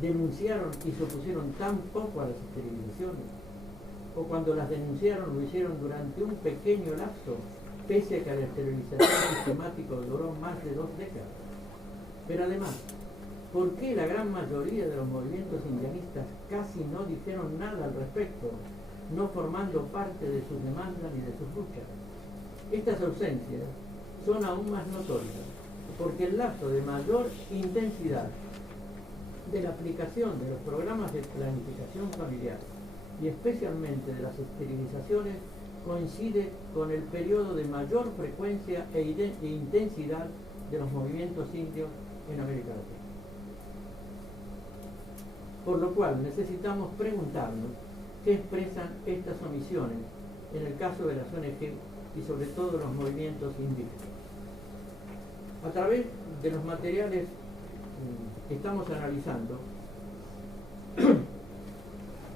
denunciaron y se opusieron tan poco a las esterilizaciones? O cuando las denunciaron lo hicieron durante un pequeño lapso, pese a que la esterilización sistemática duró más de 2 décadas. Pero además, ¿por qué la gran mayoría de los movimientos indianistas casi no dijeron nada al respecto, no formando parte de sus demandas ni de sus luchas? Estas ausencias son aún más notorias, porque el lapso de mayor intensidad de la aplicación de los programas de planificación familiar y especialmente de las esterilizaciones coincide con el periodo de mayor frecuencia e intensidad de los movimientos indios en América Latina. Por lo cual necesitamos preguntarnos qué expresan estas omisiones en el caso de las ONG y sobre todo los movimientos indígenas. A través de los materiales que estamos analizando,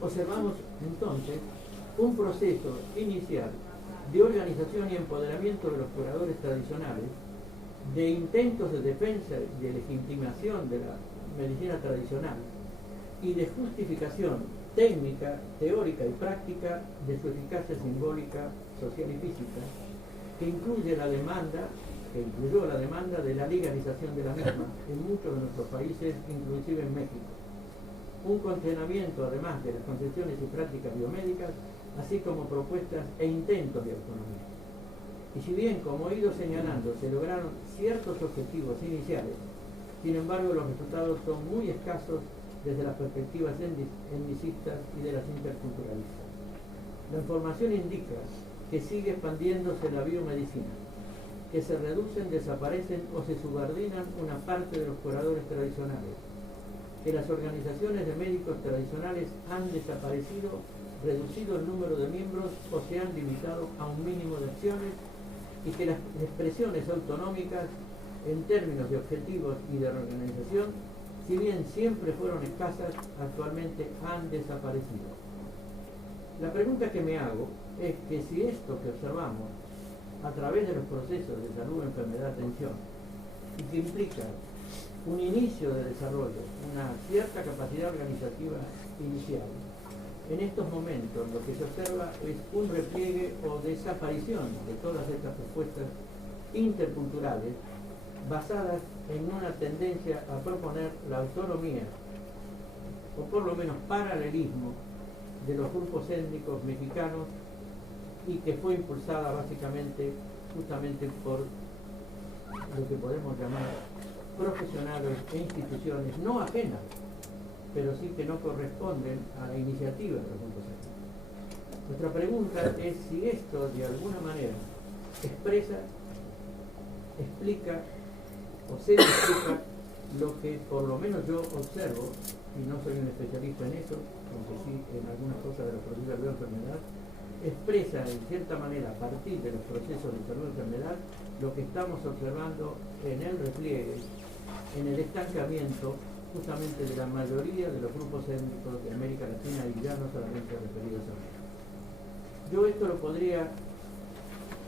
observamos entonces un proceso inicial de organización y empoderamiento de los curadores tradicionales, de intentos de defensa y de legitimación de la medicina tradicional y de justificación técnica, teórica y práctica de su eficacia simbólica, social y física, que incluyó la demanda de la legalización de la misma en muchos de nuestros países, inclusive en México, un contenimiento además de las concepciones y prácticas biomédicas, así como propuestas e intentos de autonomía. Y si bien, como he ido señalando, se lograron ciertos objetivos iniciales, sin embargo los resultados son muy escasos desde las perspectivas etnicistas y de las interculturalistas. La información indica que sigue expandiéndose la biomedicina, que se reducen, desaparecen o se subordinan una parte de los curadores tradicionales, que las organizaciones de médicos tradicionales han desaparecido, reducido el número de miembros o se han limitado a un mínimo de acciones, y que las expresiones autonómicas en términos de objetivos y de organización, si bien siempre fueron escasas, actualmente han desaparecido. La pregunta que me hago es que si esto que observamos a través de los procesos de salud, enfermedad, atención, y que implica un inicio de desarrollo, una cierta capacidad organizativa inicial, en estos momentos lo que se observa es un repliegue o desaparición de todas estas propuestas interculturales basadas en una tendencia a proponer la autonomía, o por lo menos paralelismo, de los grupos étnicos mexicanos, y que fue impulsada básicamente justamente por lo que podemos llamar profesionales e instituciones no ajenas, pero sí que no corresponden a la iniciativa de los grupos étnicos. Nuestra pregunta es si esto de alguna manera expresa, explica o se explica lo que por lo menos yo observo, y no soy un especialista en eso, aunque sí en algunas cosas de los procesos de enfermedad, expresa en cierta manera a partir de los procesos de salud y enfermedad lo que estamos observando en el repliegue, en el estancamiento justamente de la mayoría de los grupos étnicos de América Latina, y ya no solamente referidos a América. Yo esto lo podría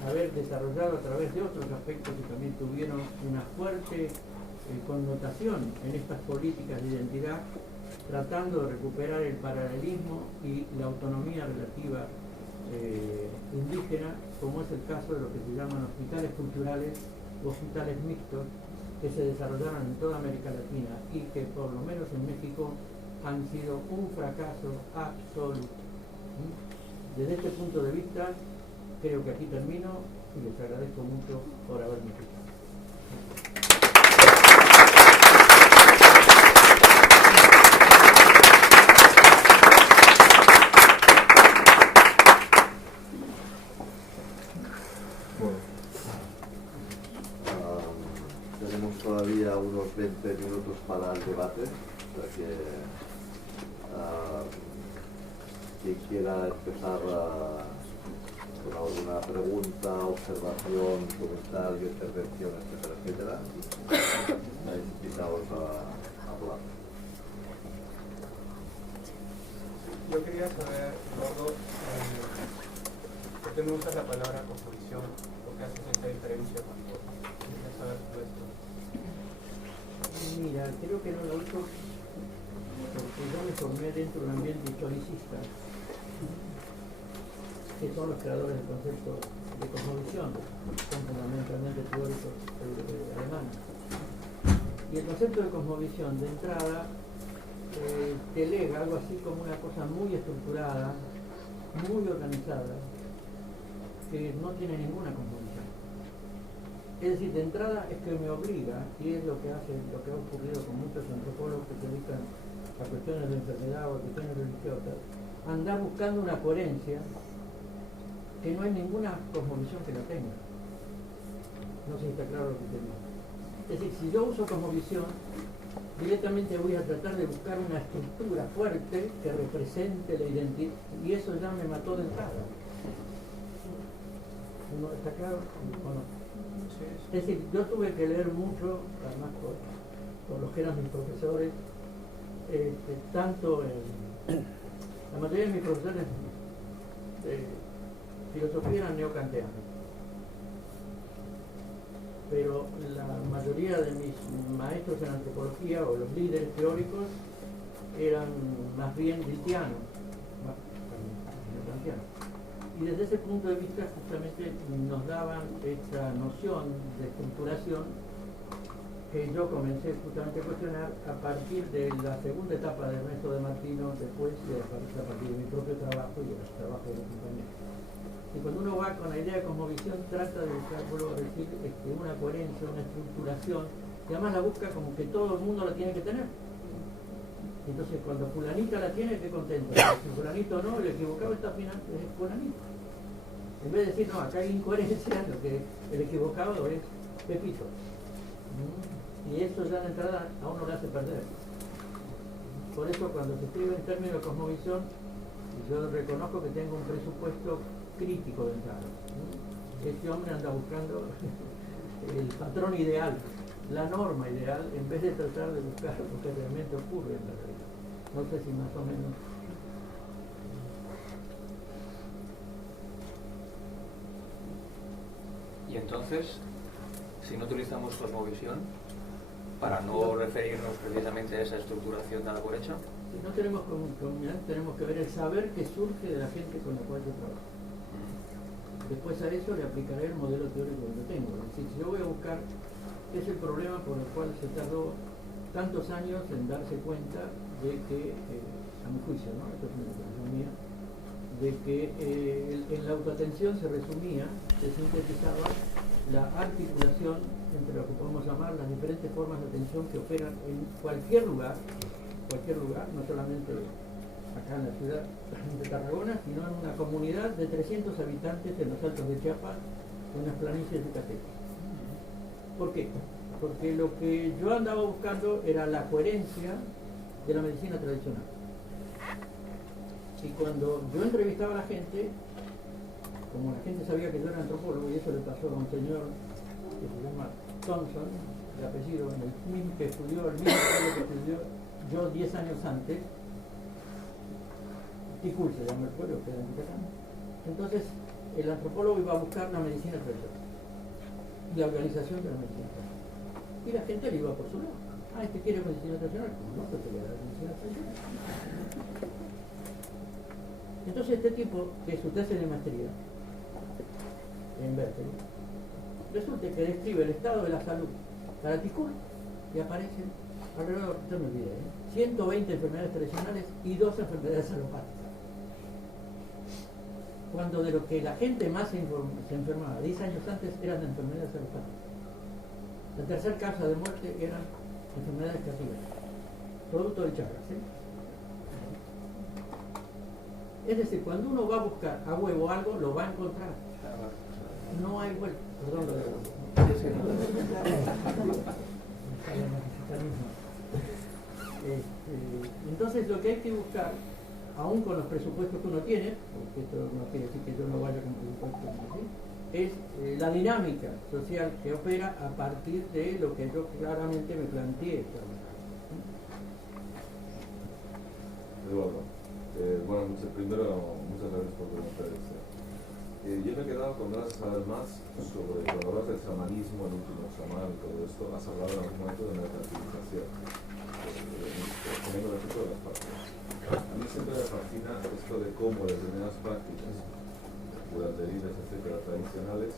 haber desarrollado a través de otros aspectos que también tuvieron una fuerte connotación en estas políticas de identidad, tratando de recuperar el paralelismo y la autonomía relativa indígena, como es el caso de lo que se llaman hospitales culturales o hospitales mixtos, que se desarrollaron en toda América Latina y que por lo menos en México han sido un fracaso absoluto. Desde este punto de vista, creo que aquí termino y les agradezco mucho por haberme escuchado. Tenemos todavía unos 20 minutos para el debate, o sea que quien quiera empezar con alguna pregunta, observación, comentario, intervención, etcétera, etcétera, estáis invitados a hablar. Yo quería saber, Gordo, ¿por qué no usas la palabra composición? ¿Por qué haces esta diferencia cuando quieres saber todo esto? Mira, creo que no lo uso porque yo me formé dentro de un ambiente historicista, que son los creadores del concepto de cosmovisión, son fundamentalmente teóricos alemanes. Y el concepto de cosmovisión, de entrada, te lega algo así como una cosa muy estructurada, muy organizada, que no tiene ninguna cosmovisión. Es decir, de entrada es que me obliga, y es lo que hace, lo que ha ocurrido con muchos antropólogos que se dedican a cuestiones de enfermedad o a cuestiones religiosas, a andar buscando una coherencia que no hay ninguna cosmovisión que la tenga. No sé si está claro lo que te digo. Es decir, si yo uso cosmovisión, directamente voy a tratar de buscar una estructura fuerte que represente la identidad, y eso ya me mató de entrada. ¿No está claro o no? Es decir, yo tuve que leer mucho, además por los que eran mis profesores, tanto en la mayoría de mis profesores de filosofía eran neokantianos, pero la mayoría de mis maestros en antropología o los líderes teóricos eran más bien cristianos, neokantianos. Y desde ese punto de vista justamente nos daban esta noción de estructuración que yo comencé justamente a cuestionar a partir de la segunda etapa de Ernesto de Martino, después a partir de mi propio trabajo y del trabajo de los compañeros. Y cuando uno va con la idea de cosmovisión, trata de buscar, vuelvo a decir, una coherencia, una estructuración, y además la busca como que todo el mundo la tiene que tener. Entonces, cuando fulanita la tiene, qué contento. Si fulanito no, el equivocado está final, es fulanito. En vez de decir, no, acá hay incoherencia, lo que el equivocado es Pepito. Y eso ya de entrada a uno le hace perder. Por eso cuando se escribe en términos de cosmovisión, yo reconozco que tengo un presupuesto crítico de entrada. Este hombre anda buscando el patrón ideal, la norma ideal, en vez de tratar de buscar lo que realmente ocurre en la realidad. No sé si más o menos. Y entonces, si no utilizamos cosmovisión, para no referirnos precisamente a esa estructuración dada por hecho, Si no tenemos comunidad, tenemos que ver el saber que surge de la gente con la cual yo trabajo. Después a eso le aplicaré el modelo teórico que yo tengo. Es decir, si yo voy a buscar qué es el problema por el cual se tardó tantos años en darse cuenta de que, a mi juicio, ¿no? Esto es una opinión mía, de que en la autoatención se resumía, se sintetizaba la articulación entre lo que podemos llamar las diferentes formas de atención que operan en cualquier lugar, no solamente acá en la ciudad de Tarragona, sino en una comunidad de 300 habitantes en los Altos de Chiapas, en las planicies de Yucatán. ¿Por qué? Porque lo que yo andaba buscando era la coherencia de la medicina tradicional. Y cuando yo entrevistaba a la gente, como la gente sabía que yo era antropólogo, y eso le pasó a un señor que se llama Thompson, de apellido, el mismo que estudió, el mismo que estudió yo 10 años antes, Ticul se llama el pueblo, que era en Yucatán. Entonces, el antropólogo iba a buscar la medicina tradicional, la organización de la medicina tradicional. Y la gente le iba por su lado. Ah, este quiere medicina tradicional, como no, pues te voy a dar medicina tradicional. Entonces este tipo, que es usted de maestría en Berkeley, resulta que describe el estado de la salud para Ticul y aparecen alrededor, no me olvide, 120 enfermedades tradicionales y 2 enfermedades alopáticas. Cuando de lo que la gente más se enfermaba 10 años antes eran de enfermedades alopáticas. La tercera causa de muerte eran enfermedades cardiacas, producto del Chagas. Es decir, cuando uno va a buscar a huevo algo, lo va a encontrar. No hay vuelta. Perdón, lo de entonces lo que hay que buscar, aún con los presupuestos que uno tiene, porque esto no quiere decir que yo no vaya con presupuestos, es la dinámica social que opera a partir de lo que yo claramente me planteé. Eduardo, bueno, primero muchas gracias por tu conferencia. Yo me he quedado con ganas de saber más sobre, cuando hablas del chamanismo, el último chamán y todo esto, has hablado en algún momento de mercantilización, poniendo el ejemplo de las prácticas. A mí siempre me fascina esto de cómo determinadas prácticas, curanderías, etcétera, tradicionales,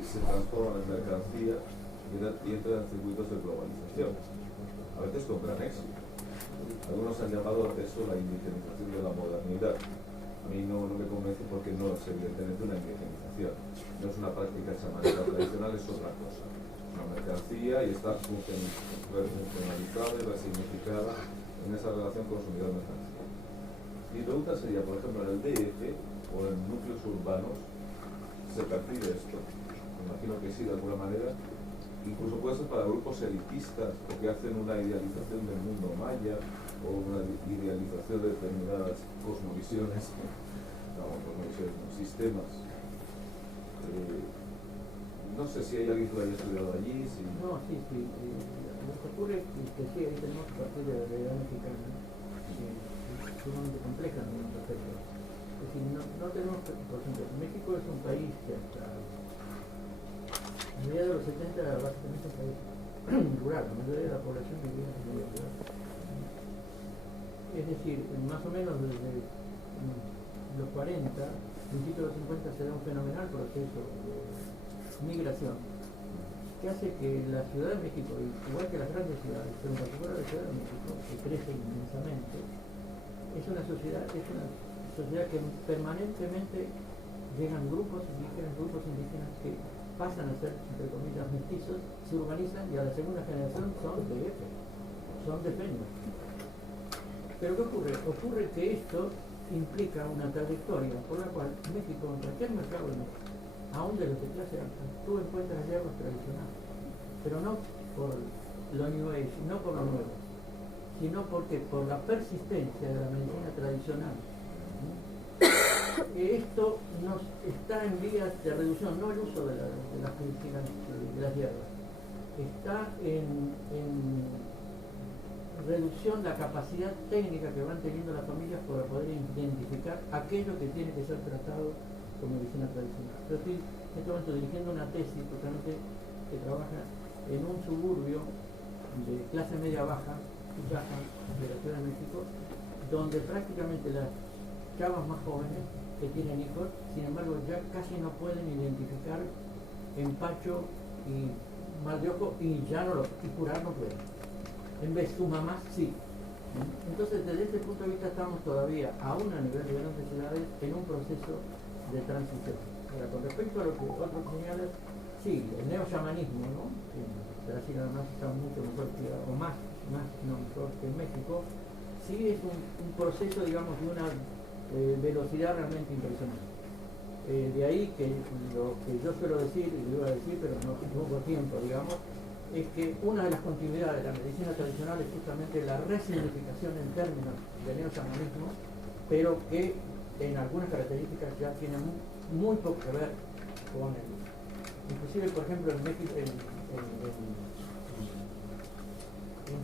se transforman en mercancía y entran en circuitos de globalización, a veces con gran éxito. Algunos han llamado eso la indigenización de la modernidad. A mí no me convence porque no es evidentemente una indigenización. No es una práctica chamánica tradicional, es otra cosa. Es una mercancía y está funcionalizada y resignificada en esa relación consumidor-mercancía. Mi pregunta sería, por ejemplo, en el DF o en núcleos urbanos, ¿se percibe esto? Me imagino que sí, de alguna manera. Incluso puede ser para grupos elitistas o que hacen una idealización del mundo maya o una idealización de determinadas cosmovisiones, sistemas. No sé si hay alguien que lo haya estudiado allí. Si... No, sí. Lo que ocurre es que sí, ahí tenemos que partir de la realidad mexicana, que es sumamente compleja en muchos aspectos. Es decir, no tenemos, por ejemplo, México es un país que hasta a mediados de los 70 era básicamente un país rural, la mayoría de la población vivía en medio rural. Es decir, más o menos desde los 40, principios de los 50 se da un fenomenal proceso de migración que que hace que la Ciudad de México, igual que las grandes ciudades, pero en particular la Ciudad de México, que crece inmensamente, es una sociedad que permanentemente llegan grupos indígenas que pasan a ser, entre comillas, mestizos, se urbanizan y a la segunda generación son de F, son de Peña. Pero ¿qué ocurre? Ocurre que esto implica una trayectoria por la cual México, en cualquier mercado de México, aún de los de clase alta, tú encuentras hierbas tradicionales, pero no por lo New Age, no por lo nuevo, sino porque por la persistencia de la medicina tradicional. Esto nos está en vías de reducción, no el uso de las medicinas, de las hierbas, está en reducción la capacidad técnica que van teniendo las familias para poder identificar aquello que tiene que ser tratado con medicina tradicional. Yo estoy en este momento dirigiendo una tesis totalmente que trabaja en un suburbio de clase media baja, Usaja, de la Ciudad de México, donde prácticamente las chavas más jóvenes que tienen hijos, sin embargo ya casi no pueden identificar empacho y mal de ojo y ya no lo, y curar no pueden. En vez de sus mamás sí. Entonces desde este punto de vista estamos todavía, aún a nivel de grandes ciudades, en un proceso de transición. Ahora, con respecto a lo que otros señalan, sí, el neochamanismo, ¿no? Brasil además está mucho mejor que, o más no mejor que en México, sí es un proceso, digamos, de una velocidad realmente impresionante. De ahí que lo que yo suelo decir, y lo iba a decir, pero no tengo tiempo, digamos, es que una de las continuidades de la medicina tradicional es justamente la resignificación en términos de neochamanismo, pero que en algunas características ya tiene muy poco que ver con el. Inclusive, por ejemplo, en México, en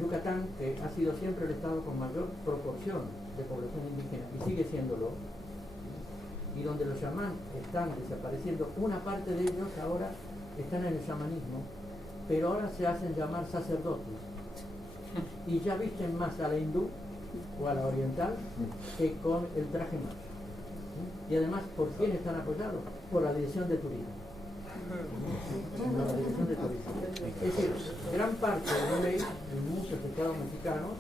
Yucatán, que ha sido siempre el estado con mayor proporción de población indígena, y sigue siéndolo, y donde los chamán están desapareciendo, una parte de ellos ahora están en el chamanismo, pero ahora se hacen llamar sacerdotes, y ya visten más a la hindú o a la oriental que con el traje macho. Y además, ¿por quién están apoyados? Por la Dirección de Turismo. La Dirección de Turismo. Es decir, gran parte de la ley en muchos estados mexicanos,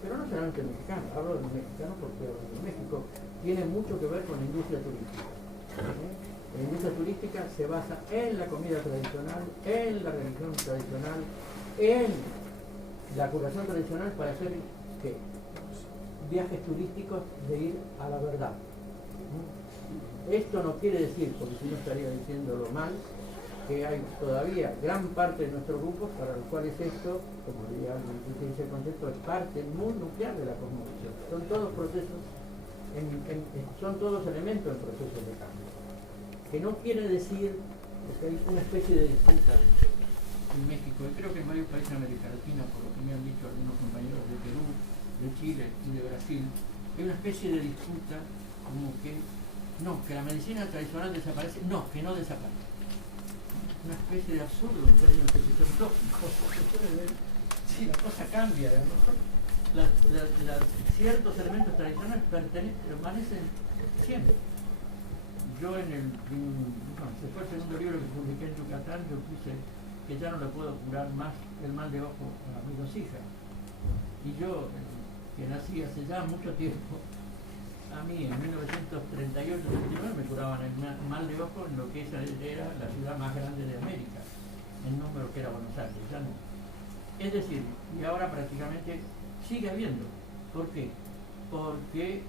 pero no solamente mexicanos, hablo de mexicanos porque en México tiene mucho que ver con la industria turística. La industria turística se basa en la comida tradicional, en la religión tradicional, en la curación tradicional para hacer ¿qué? Viajes turísticos de ir a la verdad. Esto no quiere decir, porque si no estaría diciéndolo mal, que hay todavía gran parte de nuestros grupos para los cuales esto, como diría alguien que utiliza el concepto, es parte muy nuclear de la cosmovisión. Son todos procesos, son todos elementos en procesos de cambio. Que no quiere decir que hay una especie de disputa en México, y creo que en varios países de América Latina, por lo que me han dicho algunos compañeros de Perú, de Chile y de Brasil, hay una especie de disputa como que no, que la medicina tradicional desaparece, no, que no desaparece. Una especie de absurdo en términos de que son lógicos, se puede ver, sí, la cosa cambia, ciertos elementos tradicionales permanecen siempre. Yo se fue el segundo libro que publiqué en Yucatán, yo puse que ya no le puedo curar más el mal de ojo a mis dos hijas. Y yo, que nací hace ya mucho tiempo, a mí en 1938-39 me curaban el mal de ojo en lo que esa era la ciudad más grande de América, en número que era Buenos Aires, ya no. Es decir, y ahora prácticamente sigue habiendo. ¿Por qué? Porque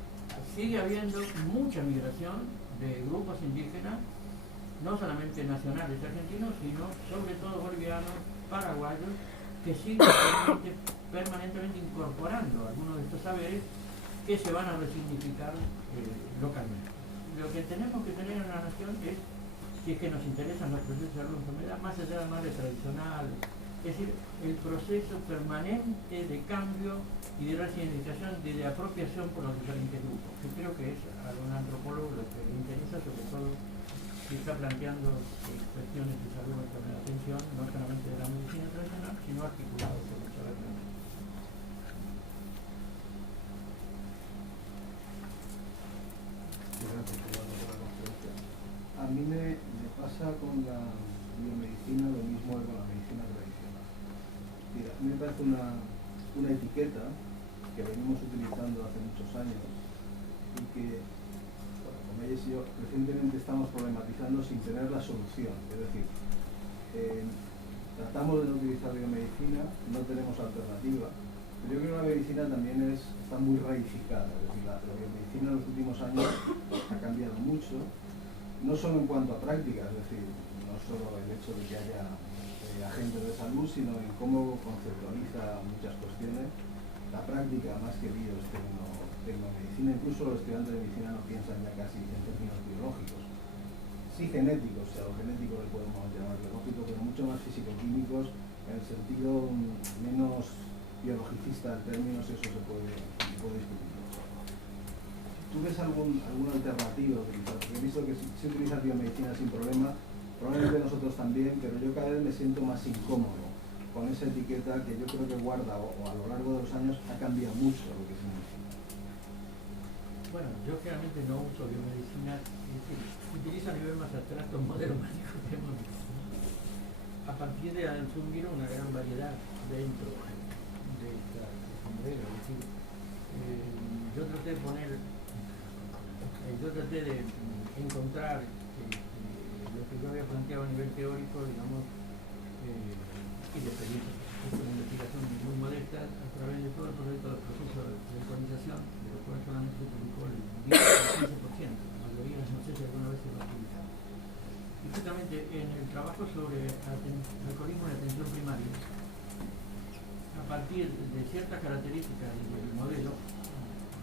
sigue habiendo mucha migración de grupos indígenas, no solamente nacionales argentinos, sino sobre todo bolivianos, paraguayos, que siguen permanentemente incorporando algunos de estos saberes que se van a resignificar localmente. Lo que tenemos que tener en la nación es, si es que nos interesan los procesos de salud enfermedad, más allá del mal tradicional, es decir, el proceso permanente de cambio y de resignificación, de apropiación por los diferentes grupos, que creo que es a un antropólogo lo que le interesa, sobre todo si está planteando cuestiones de salud enfermedad, atención, no solamente de la medicina tradicional, sino articulado con el saber médico. A mí me pasa con la biomedicina lo mismo que con la medicina realidad una etiqueta que venimos utilizando hace muchos años y que, bueno, como ella y yo, recientemente estamos problematizando sin tener la solución. Es decir, tratamos de no utilizar biomedicina, no tenemos alternativa, pero yo creo que la medicina también está muy ramificada. Es decir, la biomedicina en los últimos años ha cambiado mucho, no solo en cuanto a práctica, es decir, no solo el hecho de que haya agentes de salud, sino en cómo conceptualiza muchas cuestiones. La práctica, más que bio, es tecnomedicina. Incluso los estudiantes de medicina no piensan ya casi en términos biológicos. Sí genéticos, si a lo genético le podemos llamar biológico, pero mucho más físico-químicos, en el sentido menos biologicista en términos, eso se puede discutir. ¿Tú ves alguna alternativa? Porque he visto que si utilizas biomedicina sin problema, probablemente nosotros también, pero yo cada vez me siento más incómodo con esa etiqueta que yo creo que guarda o a lo largo de los años ha cambiado mucho lo que significa. Bueno, yo realmente no uso biomedicina, es decir, utilizo a nivel más abstracto un modelo mágico que hemos visto. A partir de asumir una gran variedad dentro de este modelo, es decir, yo traté de encontrar lo que yo había planteado a nivel teórico, digamos, y de experiencia, una investigación muy modesta a través de todo el proceso de actualización, de lo cual solamente se publicó el 10 o 15%, la mayoría no sé si alguna vez se lo ha publicado. Y justamente en el trabajo sobre alcoholismo de atención primaria, a partir de ciertas características del modelo,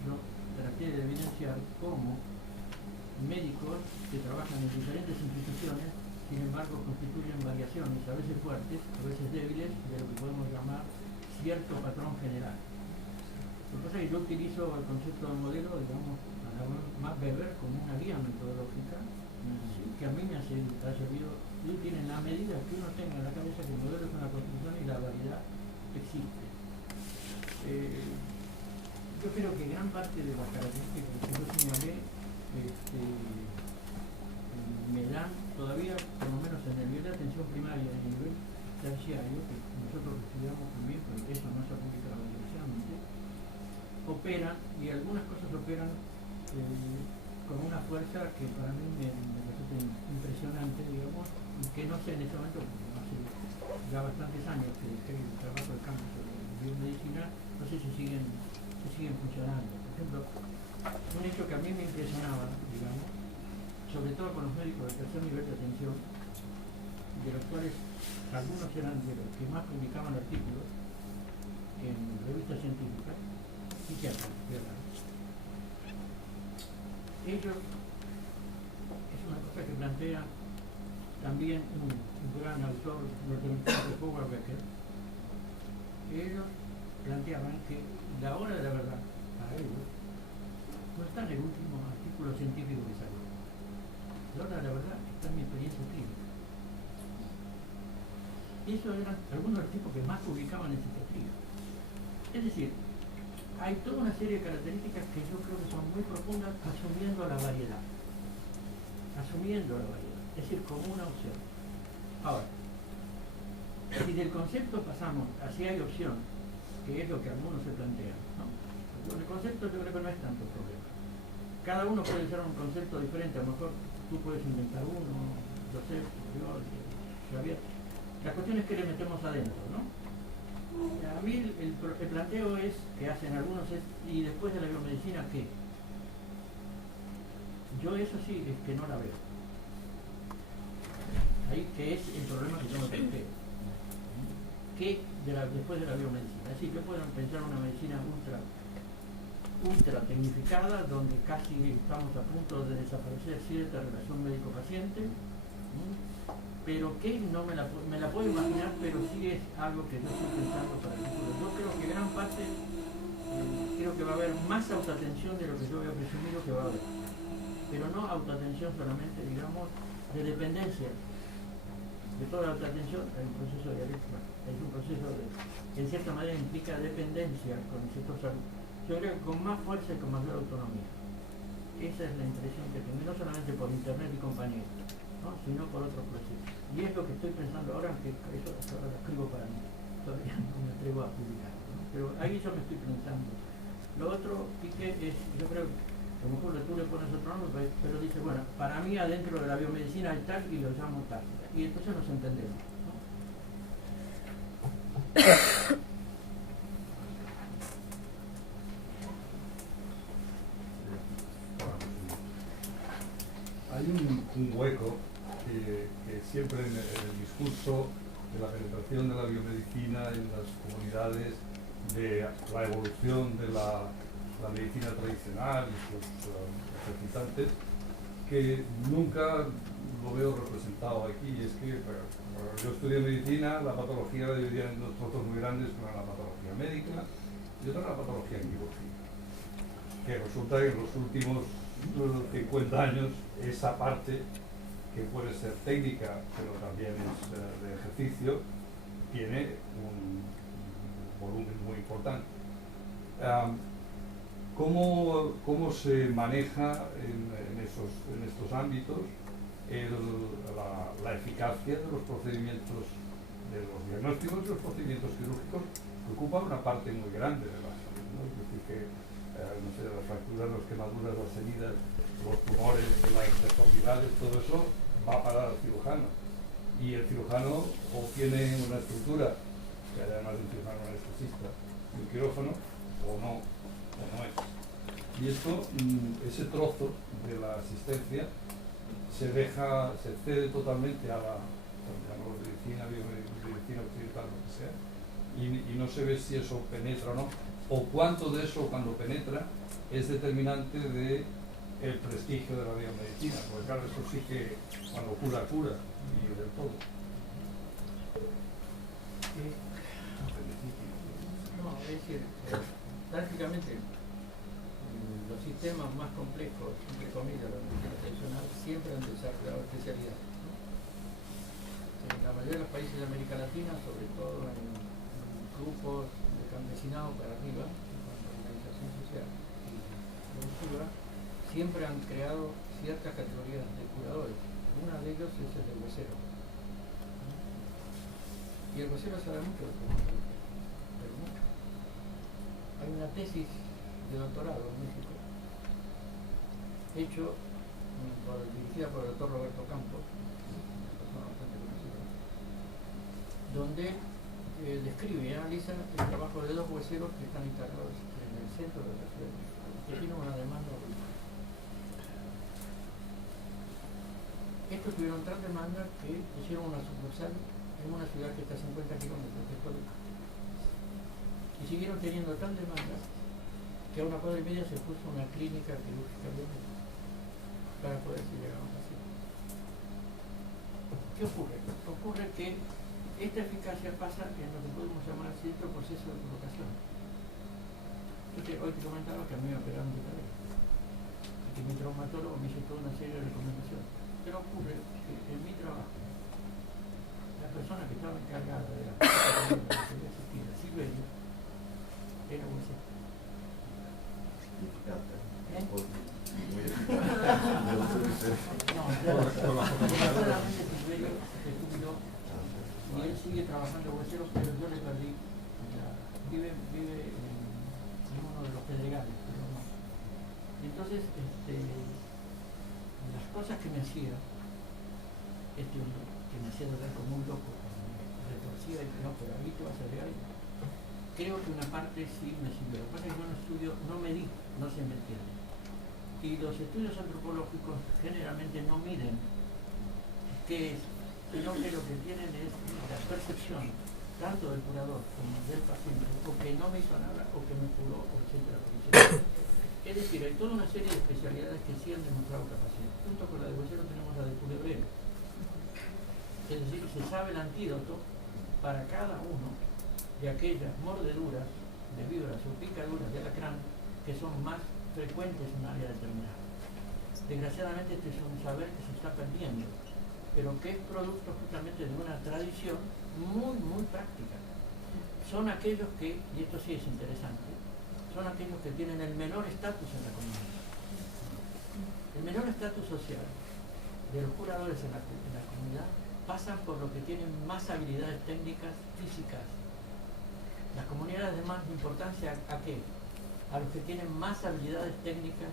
yo traté de evidenciar cómo médicos que trabajan en diferentes instituciones, sin embargo, constituyen variaciones, a veces fuertes, a veces débiles, de lo que podemos llamar cierto patrón general. Lo que pasa es que yo utilizo el concepto del modelo, digamos, más Weber como una guía metodológica, que a mí me ha servido útil en la medida que uno tenga en la cabeza que el modelo es una construcción y la variedad existe. Yo creo que gran parte de las características que yo señalé me dan todavía, por lo menos en el nivel de atención primaria y en el nivel terciario, que nosotros estudiamos también, pero eso no se ha publicado desgraciadamente, operan, y algunas cosas operan con una fuerza que para mí me resulta impresionante, digamos, y que no sé en este momento, porque hace ya bastantes años que dejé el trabajo de campo sobre biomedicina, no sé si siguen funcionando. Por ejemplo, un hecho que a mí me impresionaba, digamos, sobre todo con los médicos de tercer nivel de atención, de los cuales algunos eran de los que más publicaban artículos en revistas científicas, psiquiatras, ellos, es una cosa que plantea también un gran autor norteamericano, Howard Becker. Ellos planteaban que la hora de la verdad, para ellos, no está en el último artículo científico que salió. La hora de la verdad está en mi experiencia clínica. Esos eran algunos de los tipos que más publicaban en psiquiatría. Es decir, hay toda una serie de características que yo creo que son muy profundas, asumiendo la variedad. Es decir, como una opción. Ahora, si del concepto pasamos a si hay opción, que es lo que algunos se plantean, ¿no? Con el concepto yo creo que no es tanto problema. Cada uno puede usar un concepto diferente, a lo mejor tú puedes inventar uno, yo sé, yo, Javier. La cuestión es que le metemos adentro, ¿no? A mí el planteo es, que hacen algunos, es, ¿y después de la biomedicina qué? Yo eso sí, es que no la veo. Ahí que es el problema que yo me planteo. ¿Qué después de la biomedicina? Es decir, yo puedo pensar una medicina ultra tecnificada, donde casi estamos a punto de desaparecer cierta relación médico-paciente, pero que no me la puedo imaginar, pero sí es algo que yo estoy pensando para el futuro. Yo creo que gran parte, creo que va a haber más autoatención de lo que yo había presumido que va a haber, pero no autoatención solamente, digamos, de dependencia. De toda la autoatención hay un proceso dialéctico, es un proceso que en cierta manera implica dependencia con el sector salud. Yo creo que con más fuerza y con mayor autonomía. Esa es la impresión que tengo, no solamente por internet y compañía, ¿no? Sino por otros procesos. Y es lo que estoy pensando ahora, que eso ahora lo escribo para mí. Todavía no me atrevo a publicar. ahí yo me estoy preguntando. Lo otro, Piqué, es, yo creo que a lo mejor tú le pones otro nombre, pero dice, bueno, para mí adentro de la biomedicina hay tal y lo llamo tal. Y entonces nos entendemos, ¿no? Hay un hueco que siempre en el discurso de la penetración de la biomedicina en las comunidades, de la evolución de la medicina tradicional y sus ejercitantes, que nunca lo veo representado aquí. Es que yo estudié medicina, la patología la dividían en dos trozos muy grandes, una la patología médica y otra la patología en biología, que resulta que en los últimos 50 años esa parte, que puede ser técnica pero también es de ejercicio, tiene un volumen muy importante. ¿Cómo se maneja en estos ámbitos la eficacia de los procedimientos, de los diagnósticos y los procedimientos quirúrgicos, que ocupan una parte muy grande de la salud, ¿no? Es decir, que no sé, las fracturas, las quemaduras, las heridas, los tumores, las deformidades, todo eso va a parar al cirujano. Y el cirujano o tiene una estructura, que además de un cirujano anestesista, un quirófano, o no es. Y esto, ese trozo de la asistencia se cede totalmente a la medicina, biomedicina occidental, lo que sea, y no se ve si eso penetra o no, o cuánto de eso, cuando penetra, es determinante de el prestigio de la biomedicina, porque claro, eso sí que cuando cura, y del todo. No, es decir, prácticamente los sistemas más complejos, entre comillas, la medicina tradicional, siempre han desarrollado especialidad, ¿no? En la mayoría de los países de América Latina, sobre todo en grupos de campesinado para arriba, con organización social y productiva, siempre han creado ciertas categorías de curadores. Una de ellos es el del huesero. Y el huesero sabe mucho de traumatología, pero mucho. Hay una tesis de doctorado en México, dirigida por el doctor Roberto Campos, una persona bastante conocida, donde describe y analiza el trabajo de dos hueseros que están instalados en el centro de la ciudad, que tienen una demanda brutal. Estos tuvieron tal demanda que hicieron una sucursal en una ciudad que está a 50 kilómetros de Toluca. Y siguieron teniendo tal demanda que a una cuadra y media se puso una clínica quirúrgica biomedical para poder llegar a un paciente. ¿Qué ocurre? Ocurre que esta eficacia pasa en lo que podemos llamar cierto proceso de colocación. Hoy te comentaba que a mí me operaron de cadera y que mi traumatólogo me hizo toda una serie de recomendaciones. Pero ocurre que en mi trabajo, la persona que estaba encargada de la parte de asistida, Silverio, era huesero. Muy eficaz. No, desgraciadamente Silverio se jubiló y él sigue trabajando huesero, pero yo le perdí. Vive en uno de los pedregales, pero no. Entonces, las cosas que me hacía este hombre, que me hacía ver como un loco, me retorcía y que no, pero ahí te vas a llegar. Creo que una parte sí me sirvió. Lo que pasa es que yo en estudio no medí, no se me entiende. Y los estudios antropológicos generalmente no miden qué es, sino que lo que tienen es la percepción tanto del curador como del paciente, o que no me hizo nada, o que me curó, etcétera, etcétera. Es decir, hay toda una serie de especialidades que sí han demostrado capacidad. Junto con la de huesero tenemos la de culebrero. Es decir, se sabe el antídoto para cada uno de aquellas mordeduras de víboras o picaduras de alacrán que son más frecuentes en un área determinada. Desgraciadamente este es un saber que se está perdiendo, pero que es producto justamente de una tradición muy, muy práctica. Son aquellos que, y esto sí es interesante, son aquellos que tienen el menor estatus en la comunidad. El menor estatus social de los curadores en la comunidad pasan por los que tienen más habilidades técnicas, físicas, Las comunidades de más importancia, ¿a qué? A los que tienen más habilidades técnicas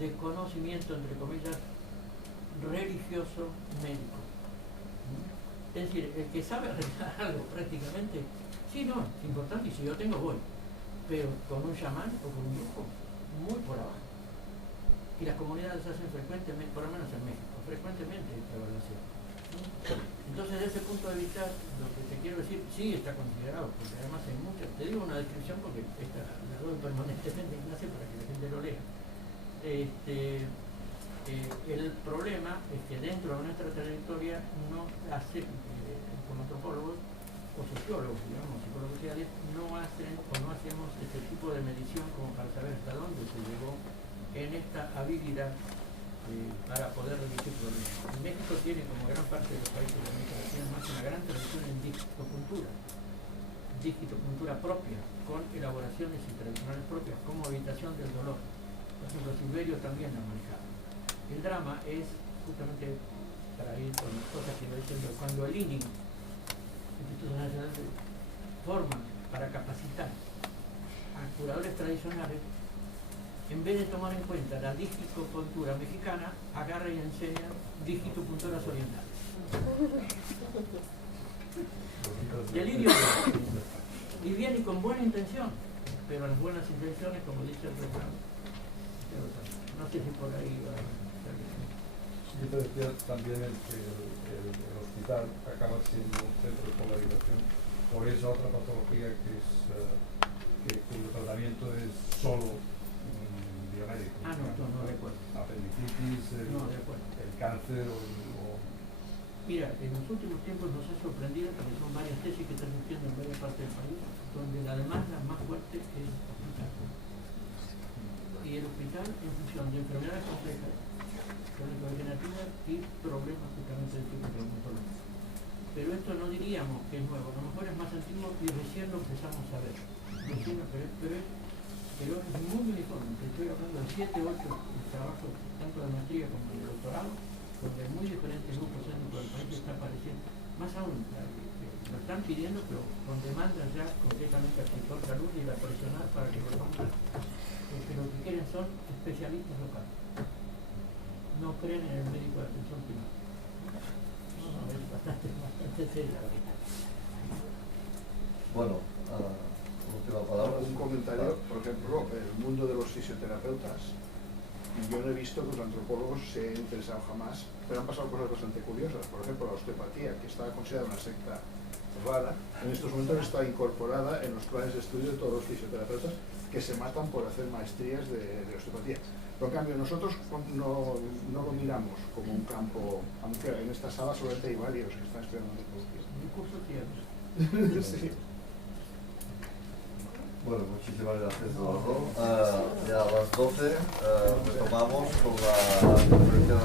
de conocimiento, entre comillas, religioso médico. Es decir, el que sabe arreglar algo prácticamente, sí, no, es importante, y si yo tengo, voy, pero con un chamán o con un brujo, muy por abajo. Y las comunidades hacen frecuentemente, por lo menos en México, frecuentemente evaluación. Entonces, desde ese punto de vista, lo que te quiero decir, sí está considerado, porque además hay muchas, te digo una descripción porque esta la doy permanentemente en clase para que la gente lo lea. El problema es que dentro de nuestra trayectoria no hace, como antropólogos o sociólogos, digamos, psicólogos sociales, no hacen o no hacemos este tipo de medición como para saber hasta dónde se llegó en esta habilidad para poder reducir problemas. México tiene, como gran parte de los países de América Latina, más una gran tradición en digitocultura propia, con elaboraciones y tradicionales propias, como habitación del dolor. Por ejemplo, Silverio también lo ha manejado. El drama es, justamente, para ir con las cosas que me diciendo, cuando el INI, Instituto Nacional, forman para capacitar a curadores tradicionales, en vez de tomar en cuenta la digitocultura mexicana, agarra y enseña digitoculturas orientales. Delirio. Y viene con buena intención, pero las buenas intenciones, como dice el refrán, no sé si por ahí va a ser. Yo te decía también que el hospital acaba siendo un centro de polarización por esa otra patología que es cuyo tratamiento es solo biomédico. Ah, no recuerdo. Apendicitis, el cáncer o... Mira, en los últimos tiempos nos ha sorprendido, porque son varias tesis que están surgiendo en varias partes del país, donde la demanda más fuerte es el hospital. Y el hospital en función de enfermedades complejas, crónico-degenerativas y problemas justamente de tipo reumatológico. Pero esto no diríamos que es nuevo, a lo mejor es más antiguo y recién lo empezamos a ver. Pero es muy uniforme. Te estoy hablando de 7 o 8 trabajos, tanto de maestría como de doctorado, donde muy diferentes grupos étnicos del país están apareciendo. Más aún, lo están pidiendo, pero con demandas ya concretamente al sector salud y la presionar para que lo pongan. Porque lo que quieren son especialistas locales. No creen en el médico de atención primaria. No, es bastante serio, la verdad. Bueno, última palabra. Un comentario, por ejemplo, el mundo de los fisioterapeutas. Yo no he visto que los antropólogos se hayan interesado jamás, pero han pasado cosas bastante curiosas. Por ejemplo, la osteopatía, que estaba considerada una secta rara, en estos momentos está incorporada en los planes de estudio de todos los fisioterapeutas que se matan por hacer maestrías de osteopatía. Pero en cambio nosotros no lo miramos como un campo, aunque en esta sala solamente hay varios que están estudiando antropología. Un curso tierno. Sí. Bueno, muchísimas gracias, Eduardo. Ya a las 12 retomamos con la conferencia de